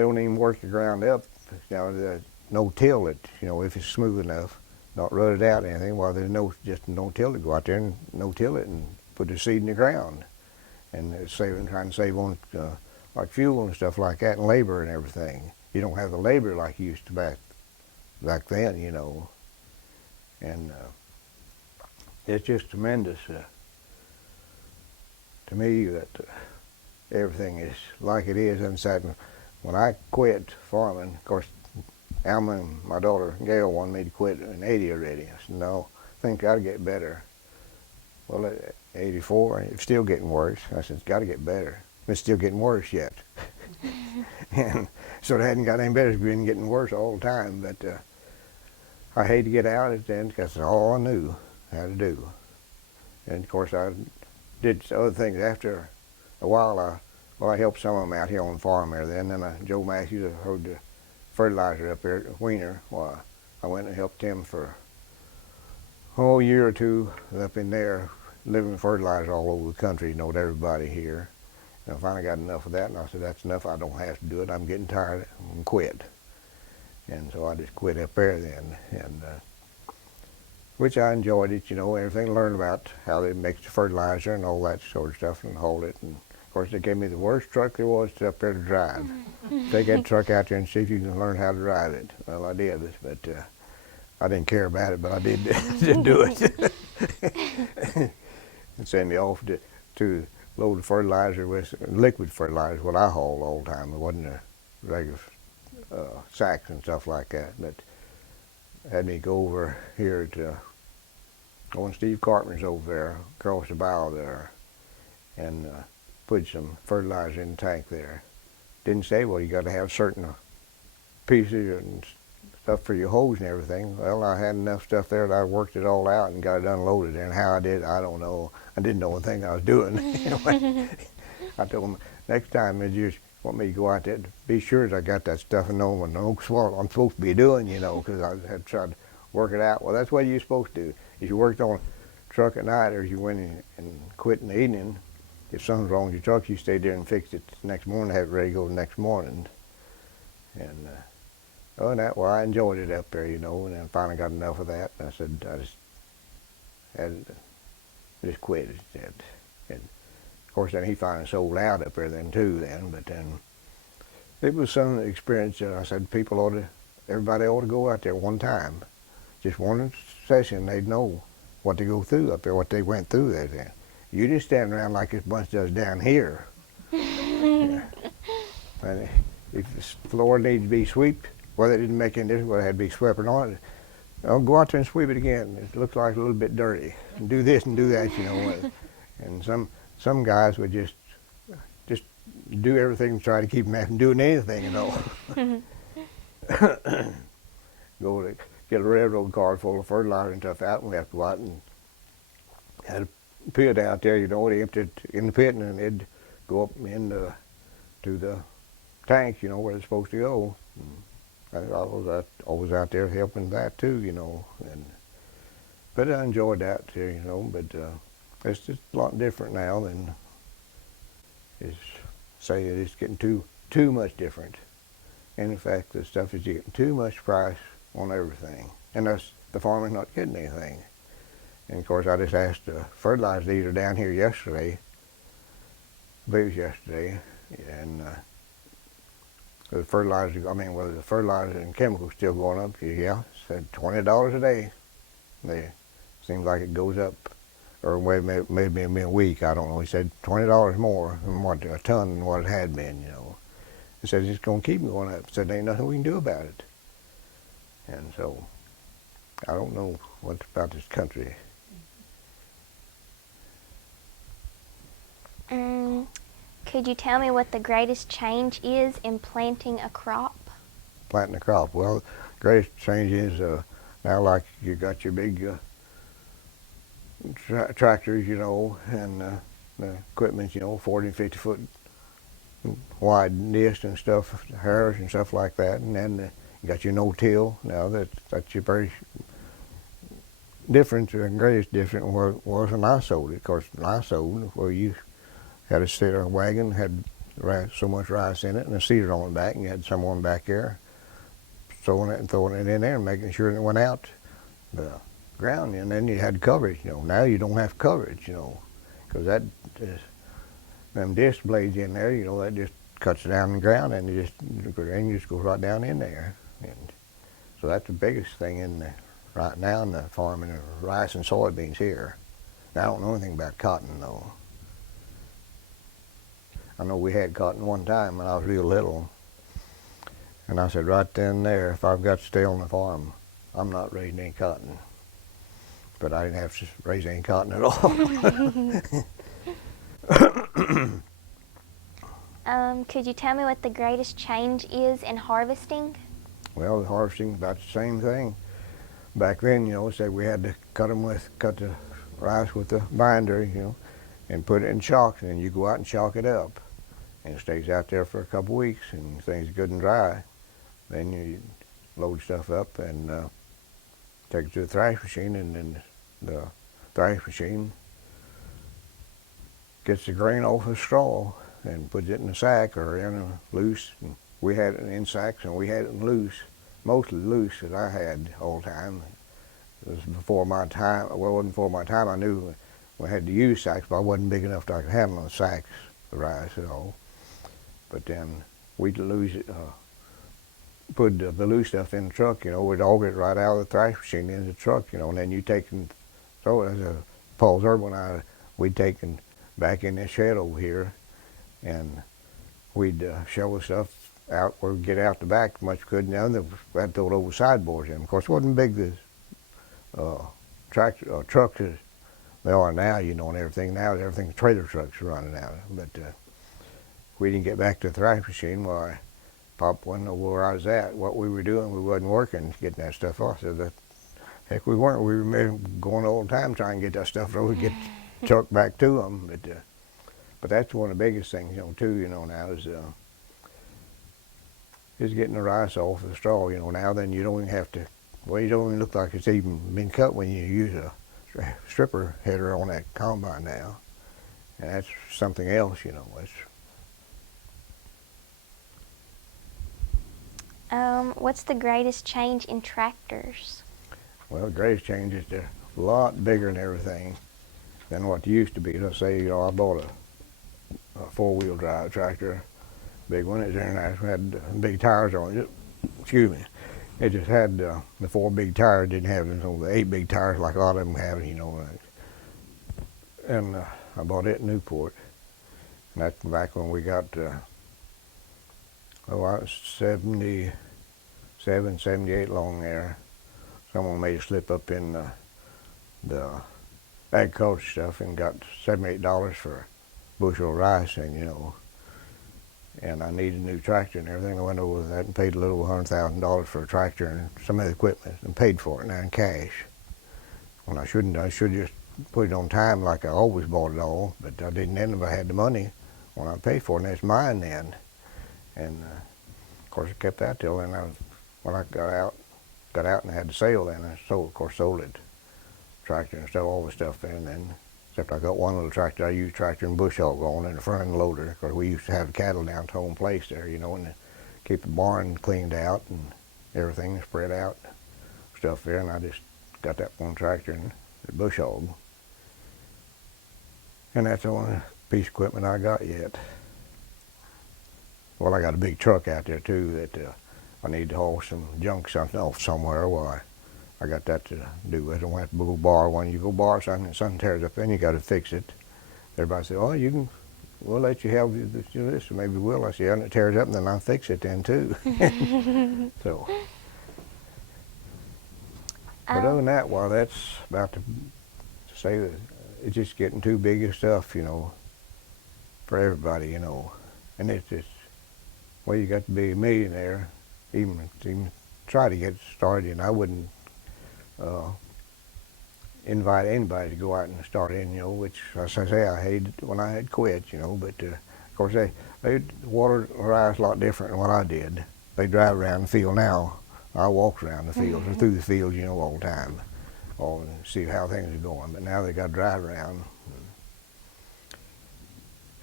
don't even work the ground up, no till it, if it's smooth enough, not rut it out or anything. Well, there's just no till to go out there and no till it and put the seed in the ground. And it's trying to save on like fuel and stuff like that and labor and everything. You don't have the labor like you used to back then, and it's just tremendous to me that everything is like it is inside. When I quit farming, of course, Alma and my daughter Gail wanted me to quit in '80 already. I said, no, I think I'll get better. Well, at 84, it's still getting worse. I said, it's got to get better. It's still getting worse yet. And so it hadn't got any better. It's been getting worse all the time. But I hate to get out at the end because it's all I knew how to do. And of course, I did other things after a while. I helped some of them out here on the farm there. Then Joe Matthews, I heard the fertilizer up there at Wiener. Well, I went and helped him for a year or two up in there, delivering fertilizer all over the country, to everybody here. And I finally got enough of that, and I said, that's enough. I don't have to do it. I'm getting tired and quit. And so I just quit up there then, and which I enjoyed it, everything. Learned about how they make the fertilizer and all that sort of stuff and haul it. And of course, they gave me the worst truck there was up there to drive. Take that truck out there and see if you can learn how to drive it. Well, I did, but I didn't care about it, but I did do it. And send me off to load of fertilizer with liquid fertilizer, what I hauled all the time. It wasn't a regular sacks and stuff like that. But had me go over here to on Steve Carpenter's over there, across the bow there, and put some fertilizer in the tank there. Didn't say, well, you got to have certain pieces and stuff for your hose and everything. Well, I had enough stuff there that I worked it all out and got it unloaded. And how I did, I don't know. I didn't know anything I was doing. Anyway, I told them next time they just want me to go out there to be sure that I got that stuff and know what I'm supposed to be doing, because I had tried to work it out. Well, that's what you're supposed to do. If you worked on a truck at night or if you went in and quit in the evening, if something's wrong with your truck, you stayed there and fixed it the next morning, have it ready to go the next morning. And other than that, well, I enjoyed it up there, and then finally got enough of that. And I said, I just quit it. And of course, then he finally sold out up there then too. But then it was some experience that I said everybody ought to go out there one time, just one session. They'd know what to go through up there, what they went through there. Then you just stand around like this bunch does down here. Yeah. And if the floor needs to be swept, well, it didn't make any difference whether it had to be swept or not. I'll go out there and sweep it again. It looks like a little bit dirty. And do this and do that, And some guys would just do everything to try to keep them from doing anything at all. Go to get a railroad car full of fertilizer and stuff out, and we have to go out and had a pit out there, they emptied it in the pit, and then it'd go up into to the tanks, where it's supposed to go. And I was always out there helping that too, but I enjoyed that too, but it's just a lot different now than it's getting too much different. And in fact, the stuff is getting too much price on everything, and the farmer's not getting anything. And of course, I just asked the fertilizer dealer down here yesterday, I believe it was yesterday, and whether the fertilizer and chemicals still going up. Yeah, said $20 a day. They seems like it goes up, or maybe a week, I don't know. He said $20 more than what a ton than what it had been, He said it's going to keep going up. Said there ain't nothing we can do about it. And so I don't know what's about this country. Could you tell me what the greatest change is in planting a crop? Planting a crop. Well, greatest change is now like you got your big tractors, and the equipment, 40 and 50 foot wide disc and stuff, harrows and stuff like that, and then You got your no-till. Now that's your very difference, and greatest difference was when I sold it. Of course, when I sold, well, you had a cedar wagon, had so much rice in it, and a cedar on the back, and you had someone back there sowing it and throwing it in there and making sure it went out the ground, and then you had coverage. Now you don't have coverage, because that them disc blades in there, that just cuts down the ground, and you just goes right down in there. And so that's the biggest thing right now in the farming of rice and soybeans here. Now, I don't know anything about cotton though. I know we had cotton one time when I was real little, and I said right then and there, if I've got to stay on the farm, I'm not raising any cotton. But I didn't have to raise any cotton at all. Could you tell me what the greatest change is in harvesting? Well, the harvesting about the same thing. Back then, say we had to cut the rice with the binder, and put it in shocks, and then you go out and shock it up, and it stays out there for a couple weeks, and things are good and dry. Then you load stuff up and take it to the thrash machine, and then the thrash machine gets the grain off the straw and puts it in a sack or in a loose. And we had it in sacks, and we had it loose, mostly loose as I had all the time. It was before my time. Well, it wasn't before my time. I knew we had to use sacks, but I wasn't big enough to handle the sacks, the rice at all. But then we'd lose it, put the loose stuff in the truck, we'd auger it right out of the thrash machine into the truck, and then you take and throw it, as Paul's Urban we'd take and back in this shed over here, and we'd shovel stuff out where we'd get out the back as much as we could. Now we had to throw it over sideboards in. Of course, it wasn't big as trucks as they are now, and everything. Now everything's trailer trucks running out. But we didn't get back to the thrash machine. Why, Pop wasn't know where I was at, what we were doing. We wasn't working, getting that stuff off. So heck, we weren't. We were going all the time trying to get that stuff over, get the truck back to them. But that's one of the biggest things, too, now is getting the rice off the straw. Now then you don't even have to. Well, you don't even look like it's even been cut when you use a stripper header on that combine now, and that's something else. What's the greatest change in tractors? Well, the greatest change is they're a lot bigger and everything than what they used to be. Let's say, I bought a four-wheel drive tractor, big one. It's international, had big tires on it. Excuse me. It just had the four big tires. Didn't have the 8 big tires like a lot of them have, And I bought it in Newport. And that's back when we got, I was 77, 78 long there. Someone made a slip up in the agriculture stuff and got $7, $8 for a bushel of rice, and I needed a new tractor and everything. I went over that and paid a little over $100,000 for a tractor and some of the equipment and paid for it now in cash. When I shouldn't, I should just put it on time like I always bought it all, but I didn't then if I had the money when I paid for it, and that's mine then. And of course I kept that till then. When I got out and I had the sale then, I sold it. Tractor and stuff, all the stuff in then. Except I got one little tractor I used tractor and bush hog on in the front end loader, because we used to have cattle down to home place there, and keep the barn cleaned out and everything spread out, stuff there, and I just got that one tractor and the bush hog. And that's the only piece of equipment I got yet. Well, I got a big truck out there too that I need to haul some junk something off somewhere. Well, I got that to do. I don't have to go borrow one. You go borrow something and something tears up, then you got to fix it. Everybody said, "Oh, we'll let you have this, or maybe we'll." I said, "Yeah, and it tears up, and then I'll fix it then too." So, but other than that, well, that's about to say that it's just getting too big of stuff, for everybody, and it's just, well, you got to be a millionaire, even try to get started, and I wouldn't invite anybody to go out and start in, which, as I say, I hated when I had quit, but of course they water rice a lot different than what I did. They drive around the field now I walk around the fields or through the fields, you know, all the time, or see how things are going. But now they got to drive around.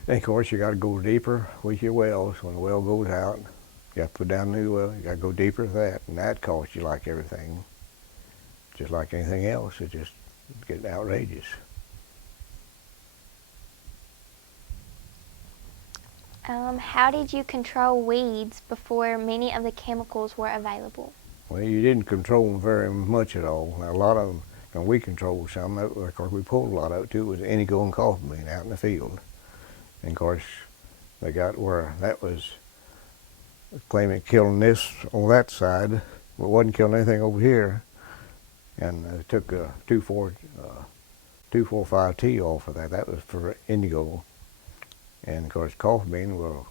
And of course, you got to go deeper with your wells. When the well goes out, you have to put down a new well. You got to go deeper with that, and that costs you like everything, just like anything else. It just gets outrageous. How did you control weeds before many of the chemicals were available? Well, you didn't control them very much at all. Now, a lot of them, and we controlled some. Of course, we pulled a lot of it too. It was indigo and coffee bean out in the field, and of course, they got where that was claiming killing this on that side, but wasn't killing anything over here. And they took a 2,4,5-T off of that. That was for indigo, and of course, coffee bean will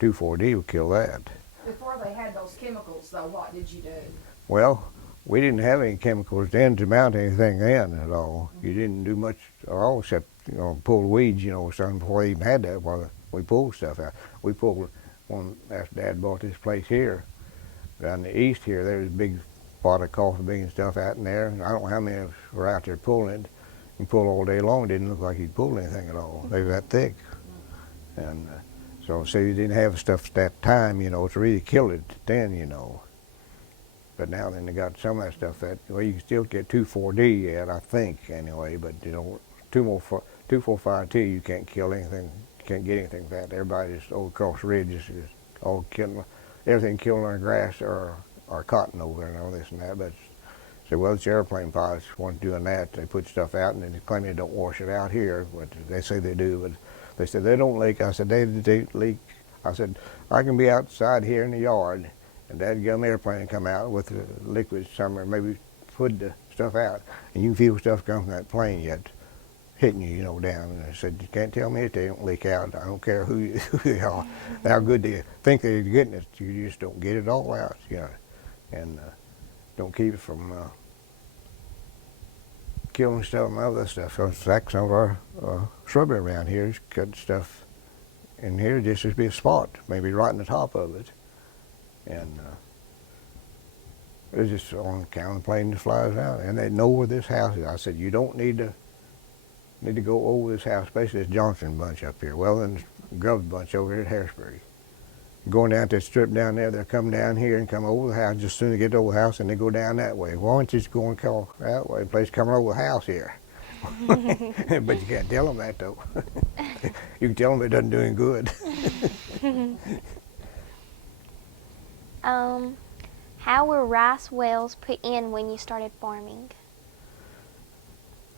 2,4-D will kill that. Before they had those chemicals, though, what did you do? Well, we didn't have any chemicals then to mount anything then at all. You didn't do much at all except, you know, pull weeds, you know, something before they even had that. While we pulled stuff out. We pulled one after Dad bought this place here. Down the east here, there was a big pot of coffee bean and stuff out in there. And I don't know how many of us were out there pulling it. You pull all day long, it didn't look like he'd pulled anything at all. They were that thick. And so you didn't have stuff at that time, you know, to really kill it then, you know. But now then they got some of that stuff that, well, you can still get 2,4-D yet, I think, anyway. But, you know, 2,4,5-T, you can't kill anything, you can't get anything with that. Everybody just over across the ridge is all killing, everything killing our grass or our cotton over there and all this and that. But so, well, it's airplane pilots weren't doing that. They put stuff out and then they claim they don't wash it out here, but they say they do. But they said they don't leak. I said they leak. I said I can be outside here in the yard, and Dad got an airplane come out with the liquid somewhere, maybe put the stuff out, and you can feel stuff coming from that plane yet hitting you, you know, down. And I said, you can't tell me that they don't leak out. I don't care who they are, how good they think they're getting it. You just don't get it all out, you know, and don't keep it from killing stuff and other stuff. So in fact, some of our shrubbery around here has got stuff in here just to be a spot, maybe right on the top of it. And it's just on account of the plane that flies out. And they know where this house is. I said, you don't need to go over this house, especially this Johnson bunch up here. Well, then the Grubbs bunch over here at Harrisburg. Going down to the strip down there, they'll come down here and come over the house. Just as soon as they get over the house, and they go down that way. Why don't you just go and call that way? The place coming over the house here. But you can't tell them that, though. You can tell them it doesn't do any good. How were rice wells put in when you started farming?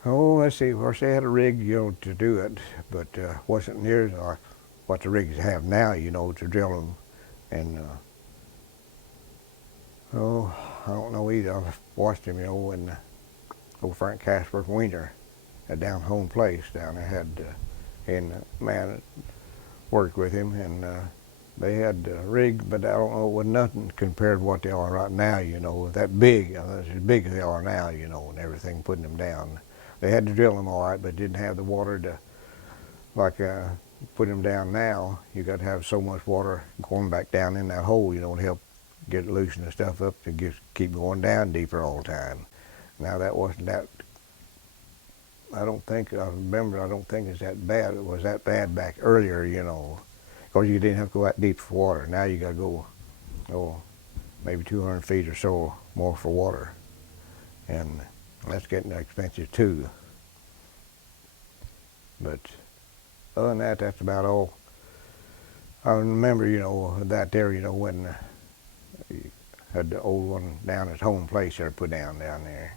Oh, let's see. Of course, they had a rig, you know, to do it, but wasn't near like what the rigs have now, you know, to drill them. And oh, I don't know either. I've watched him, you know, when old Frank Casper Wiener at down home place down there had, and the man that worked with him, and they had a rig, but I don't know, it was nothing compared to what they are right now, you know, that big, as big as they are now, you know, and everything, putting them down. They had to drill them all right, but didn't have the water to, like, put them down now. You got to have so much water going back down in that hole, you know, to help get loosen the stuff up to keep going down deeper all the time. Now that wasn't that, I don't think it's that bad. It was that bad back earlier, you know, because you didn't have to go that deep for water. Now you got to go, maybe 200 feet or so more for water. And that's getting expensive too. But other than that, that's about all. I remember, you know, that there, you know, when you had the old one down at home place there put down there.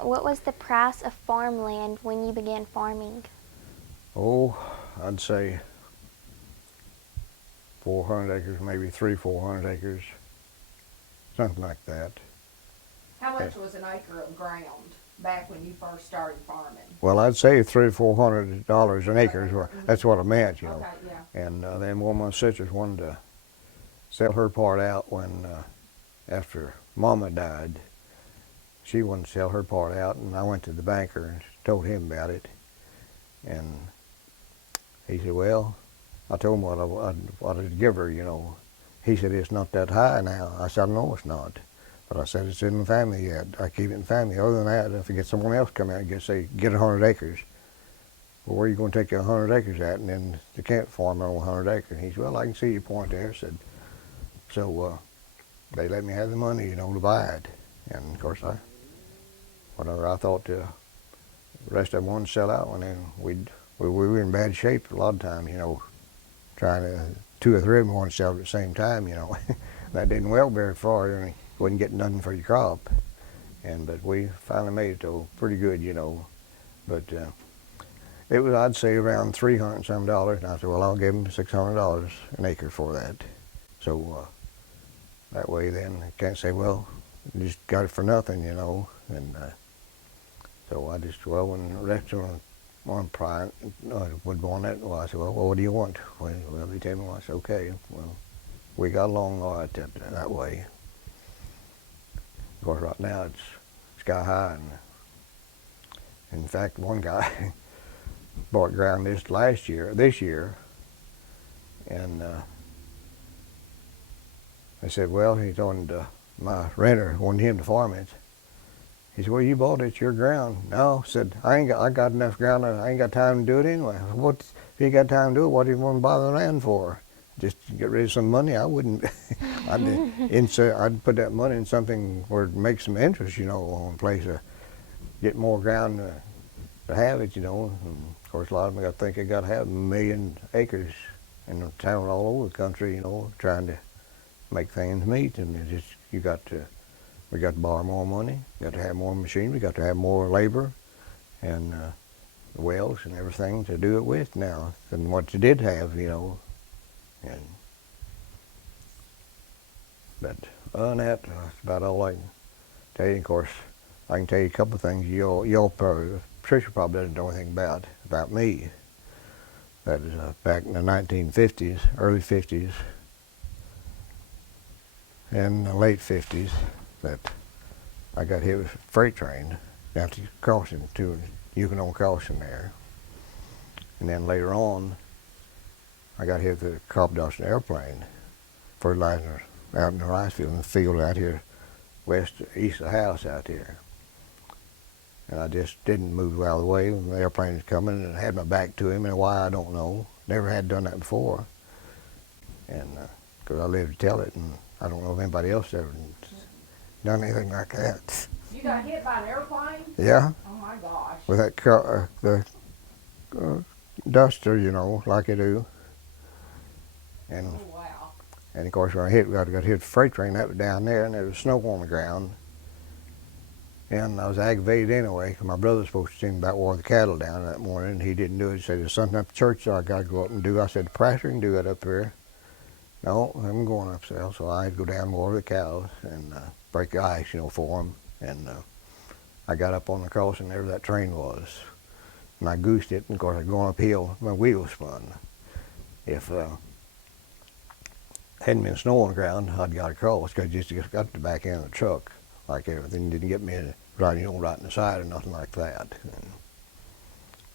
What was the price of farmland when you began farming? Oh, I'd say 400 acres, maybe 400 acres, something like that. How much was an acre of ground back when you first started farming? Well, I'd say $300 or $400 an acre. That's what I meant, you know. Okay, yeah. And then one of my sisters wanted to sell her part out when, after Mama died. She wanted to sell her part out, and I went to the banker and told him about it. And he said, well, I told him what I'd give her, He said, it's not that high now. I said, no, it's not. But I said, it's in the family yet. I keep it in the family. Other than that, if I get someone else come out and get 100 acres, well, where are you going to take your 100 acres at? And then they can't farm their own 100 acres. And he said, well, I can see your point there. So they let me have the money, to buy it. And of course, I thought the rest of them wanted to sell out, and then we were in bad shape a lot of times, trying to, 2 or 3 of them wanted to sell at the same time, That didn't well very far, and you wouldn't get nothing for your crop. But we finally made it to pretty good, But it was, I'd say, around $300 and some, and I said, well, I'll give them $600 an acre for that. So that way then I can't say, well, you just got it for nothing, And so I just, well, when the restaurant one client would want it, well, I said, well, what do you want? Well, they tell me, well, I said, okay, well, we got along all right that way. Of course, right now it's sky high, and in fact, one guy bought ground this year, and they said, well, he told my renter wanted him to farm it. He said, well, you bought it, it's your ground. No, said, I got enough ground, I ain't got time to do it anyway. What, if you ain't got time to do it, what do you want to buy the land for? Just to get rid of some money? I wouldn't. I'd put that money in something where it makes some interest, on a place to get more ground to have it, And of course, a lot of them think they got to have 1 million acres in the town all over the country, trying to make things meet, and we got to borrow more money, got to have more machinery, got to have more labor, and wells and everything to do it with now than what you did have, But other than that, that's about all I can tell you. Of course, I can tell you a couple of things you'll probably, Patricia probably doesn't know anything about me. That is back in the 1950s, early 50s, and the late 50s, that I got hit with a freight train down to crossing, to Yukon crossing there. And then later on, I got hit with a crop dusting airplane, fertilizer out in the rice field, in the field out here, east of the house out here. And I just didn't move out of the way when the airplane was coming, and I had my back to him, and why, I don't know. Never had done that before. And because I lived to tell it, and I don't know if anybody else ever done anything like that. You got hit by an airplane? Yeah. Oh my gosh. With that the duster, like they do. And Oh wow. and of course, when I got hit with a freight train, that was down there, and there was snow on the ground. And I was aggravated anyway, because my brother was supposed to see me about water the cattle down that morning, and he didn't do it. He said, there's something up at church that I got to go up and do. I said, the pastor can do that up here. No, I'm going up there. So I had to go down and water the cows and break the ice, for them. And I got up on the crossing there where that train was. And I goosed it, and of course, I was going uphill, my wheel spun. If hadn't been snow on the ground, I'd got across, because I just got the back end of the truck. Like everything didn't get me right in the side or nothing like that. And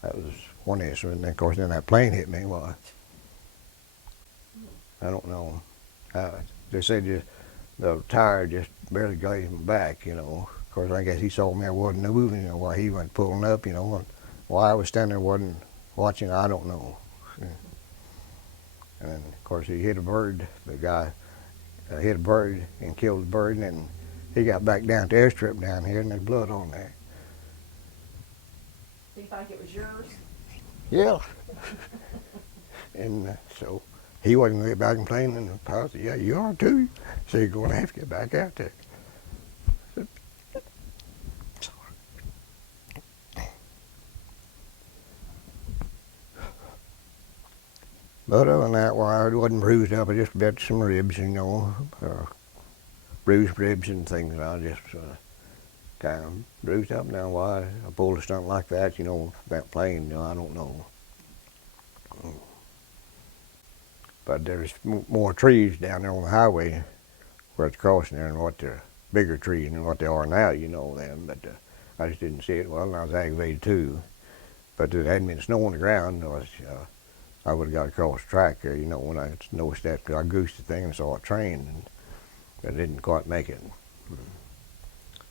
that was one incident. And of course, then that plane hit me. Well, I don't know how. They said the tire just barely grazed my back, Of course, I guess he saw me, I wasn't moving, while he went pulling up, and why I was standing there wasn't watching, I don't know. And then, of course, he hit a bird. The guy hit a bird and killed the bird, and then he got back down to the airstrip down here, and there's blood on there. Do you think it was yours? Yeah. And so he wasn't going to get back and playing, and the pilot said, yeah, you are too. So you're going to have to get back out there. But other than that, well, I wasn't bruised up. I just got some ribs, bruised ribs and things. I just kind of bruised up. Now, why I pulled a stunt like that, that plane, I don't know. But there's more trees down there on the highway where it's crossing there, and what they're bigger trees than what they are now, them. But I just didn't see it well, and I was aggravated too. But there hadn't been snow on the ground. I would have got across the track there, you know, when I noticed that, because I goosed the thing and saw a train, and I didn't quite make it.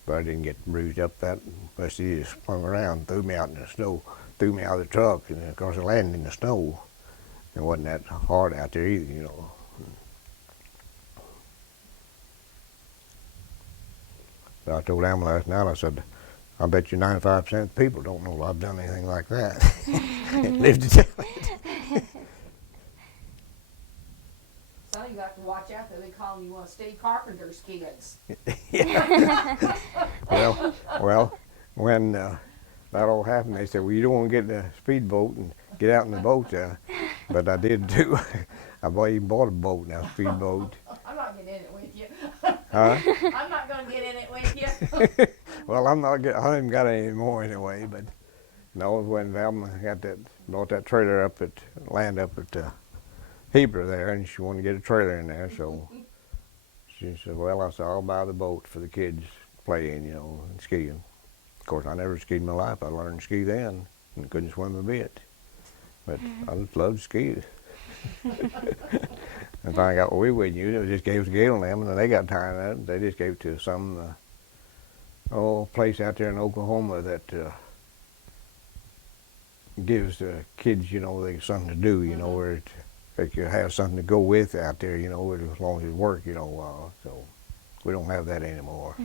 But I didn't get bruised up that much. He just spun around, threw me out in the snow, threw me out of the truck, and of course I landed in the snow. It wasn't that hard out there either, you know. But I told Alma last night, I said, I bet you 95% of the people don't know I've done anything like that. Lived to tell it. Sonny, you have to watch out that they call you one of Steve Carpenter's kids. Well, when that all happened, they said, well, you don't want to get in a speedboat and get out in the boat. But I did too. I even bought a boat now, a speedboat. I'm not getting in it with you. Huh? I'm not going to get in it with you. Well, I haven't got any more anyway, but no, when Velma bought that trailer up at Heber there, and she wanted to get a trailer in there, so she said, well, I said, I'll buy the boat for the kids to play in, you know, and skiing. Of course, I never skied in my life. I learned to ski then and couldn't swim a bit. But I just loved to ski. And finally got what we wouldn't use. It just gave us Gale and them, and then they got tired of it. They just gave it to some place out there in Oklahoma that gives the kids, you know, something to do, you know, where they could have something to go with out there, you know, as long as it worked, you know. So we don't have that anymore.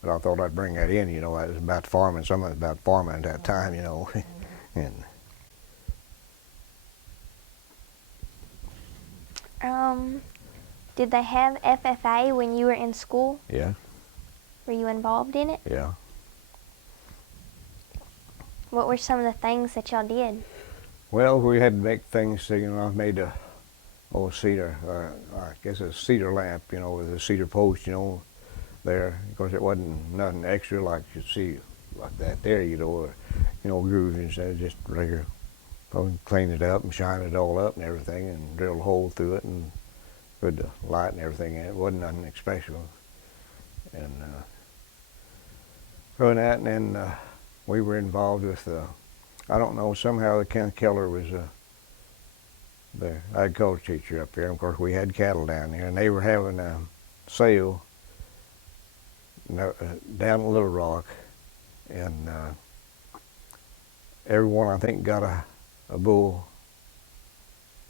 But I thought I'd bring that in, you know. That was about farming. Some of it was about farming at that time, you know. And Did they have FFA when you were in school? yeah, Were you involved in it? yeah. What were some of the things that y'all did? Well, we had to make things, you know. I made a old cedar, I guess a cedar lamp, you know, with a cedar post, you know, there. Of course, it wasn't nothing extra like you see like that there, you know, or, you know, grooves instead, just regular. Clean it up and shine it all up and everything, and drill a hole through it and put the light and everything in it. It wasn't nothing special. And doing that, and then we were involved with, I don't know, somehow Ken Keller was the agriculture teacher up there. Of course, we had cattle down there, and they were having a sale down at Little Rock, and everyone, I think, got a bull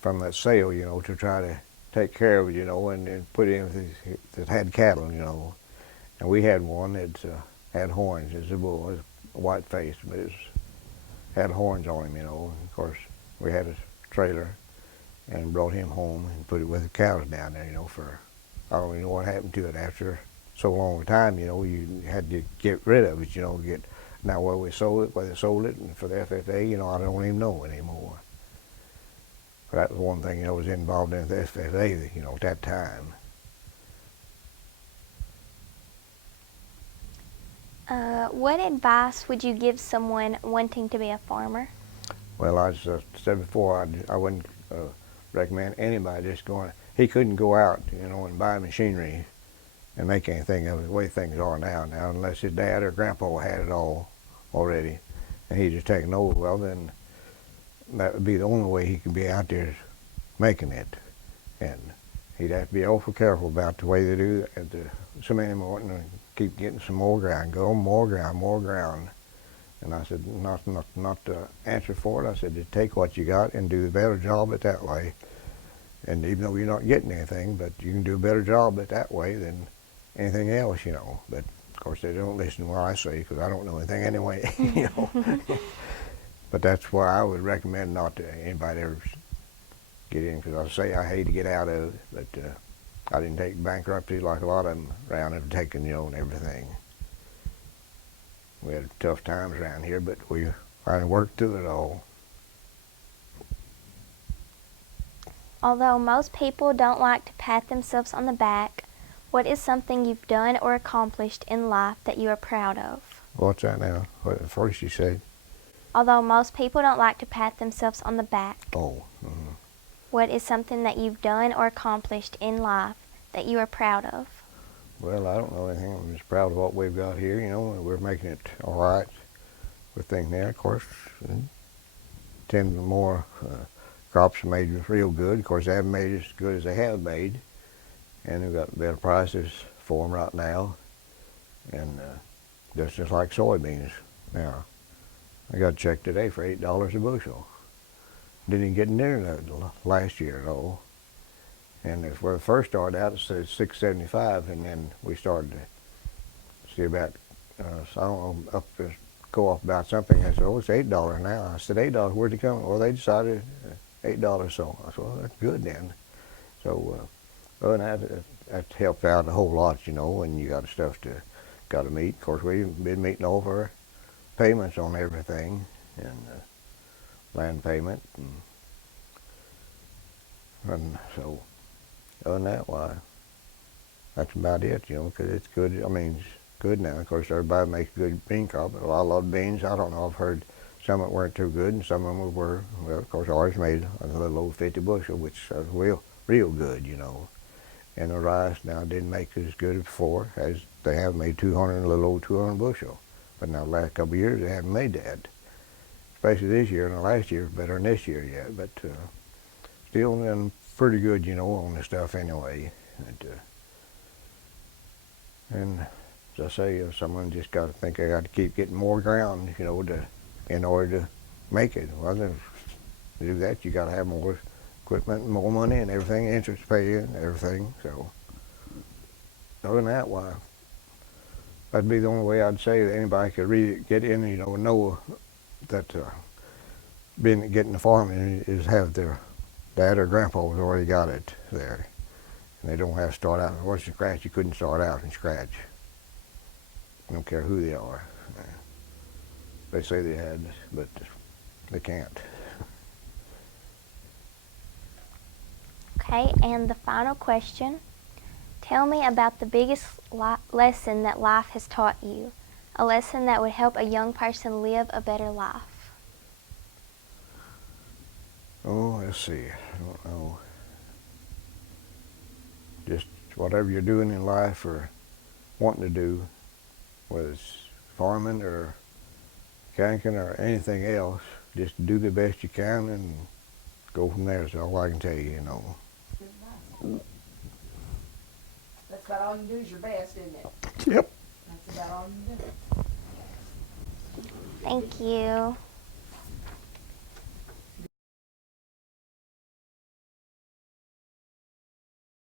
from that sale, you know, to try to take care of it, you know, and put in that had cattle, you know. And we had one that had horns. It's a bull. It was white faced, but it had horns on him, you know. And of course, we had a trailer and brought him home and put it with the cows down there, you know, for, I don't even know what happened to it after so long a time, you know. You had to get rid of it, you know, now whether we sold it, and for the FFA, you know, I don't even know anymore. But that was one thing, you know, was involved in the FFA, you know, at that time. What advice would you give someone wanting to be a farmer? Well, I said before, I wouldn't recommend anybody just going. He couldn't go out, you know, and buy machinery and make anything of it the way things are now, unless his dad or grandpa had it all already, and he just taken over. Well, then that would be the only way he could be out there making it, and he'd have to be awful careful about the way they do at the cement morning and keep getting some more ground, more ground. And I said, not the answer for it. I said, just take what you got and do a better job at that way. And even though you're not getting anything, but you can do a better job at that way than anything else, you know. But of course, they don't listen to what I say because I don't know anything anyway, you know. But that's why I would recommend not to anybody ever get in, because I say I hate to get out of it, but I didn't take bankruptcy like a lot of them around have taken, you know, and everything. We had tough times around here, but we finally worked through it all. Although most people don't like to pat themselves on the back, what is something you've done or accomplished in life that you are proud of? What's that now? What first you said? Although most people don't like to pat themselves on the back. Oh. Mm-hmm. What is something that you've done or accomplished in life that you are proud of? Well, I don't know anything. I'm just proud of what we've got here, you know. We're making it all right with things there, of course. 10 more crops made real good. Of course, they haven't made as good as they have made, and we've got better prices for them right now. And just like soybeans now. I got a check today for $8 a bushel. Didn't even get near that last year at all. And if we first started out, it said $6.75, and then we started to see about, so I don't know, up to go off about something. I said, oh, it's $8 now. I said, $8, where'd it come? Well, they decided $8, so I said, well, that's good then. So, other than that, that helps out a whole lot, you know, and you got stuff to meet. Of course, we've been meeting all of our payments on everything, and land payment, and so other than that, why, that's about it, you know, because it's good. I mean, it's good now. Of course, everybody makes good bean crop. A lot of beans, I don't know, I've heard some that weren't too good, and some of them were. Well, of course, ours made a little over 50 bushel, which is real good, you know. And the rice now didn't make as good as before, as they have made 200, a little over 200 bushel. But now the last couple of years, they haven't made that. Especially this year, and the last year better than this year yet. But still done pretty good, you know, on this stuff anyway. And as I say, someone just got to think they got to keep getting more ground, you know, in order to make it. Well, to do that, you got to have more equipment and more money and everything, interest pay and everything. So other than that, why, that'd be the only way I'd say that anybody could really get in, you know that getting the farming is have their dad or grandpa has already got it there. And they don't have to start out from scratch. You couldn't start out from scratch. I don't care who they are. They say they had, but they can't. Okay, and the final question. Tell me about the biggest lesson that life has taught you. A lesson that would help a young person live a better life. Oh, let's see. I don't know. Just whatever you're doing in life or wanting to do, whether it's farming or canking or anything else, just do the best you can and go from there. Is all I can tell you, you know. Good advice. That's about all you can do is your best, isn't it? Yep. That's about all you can do. Thank you.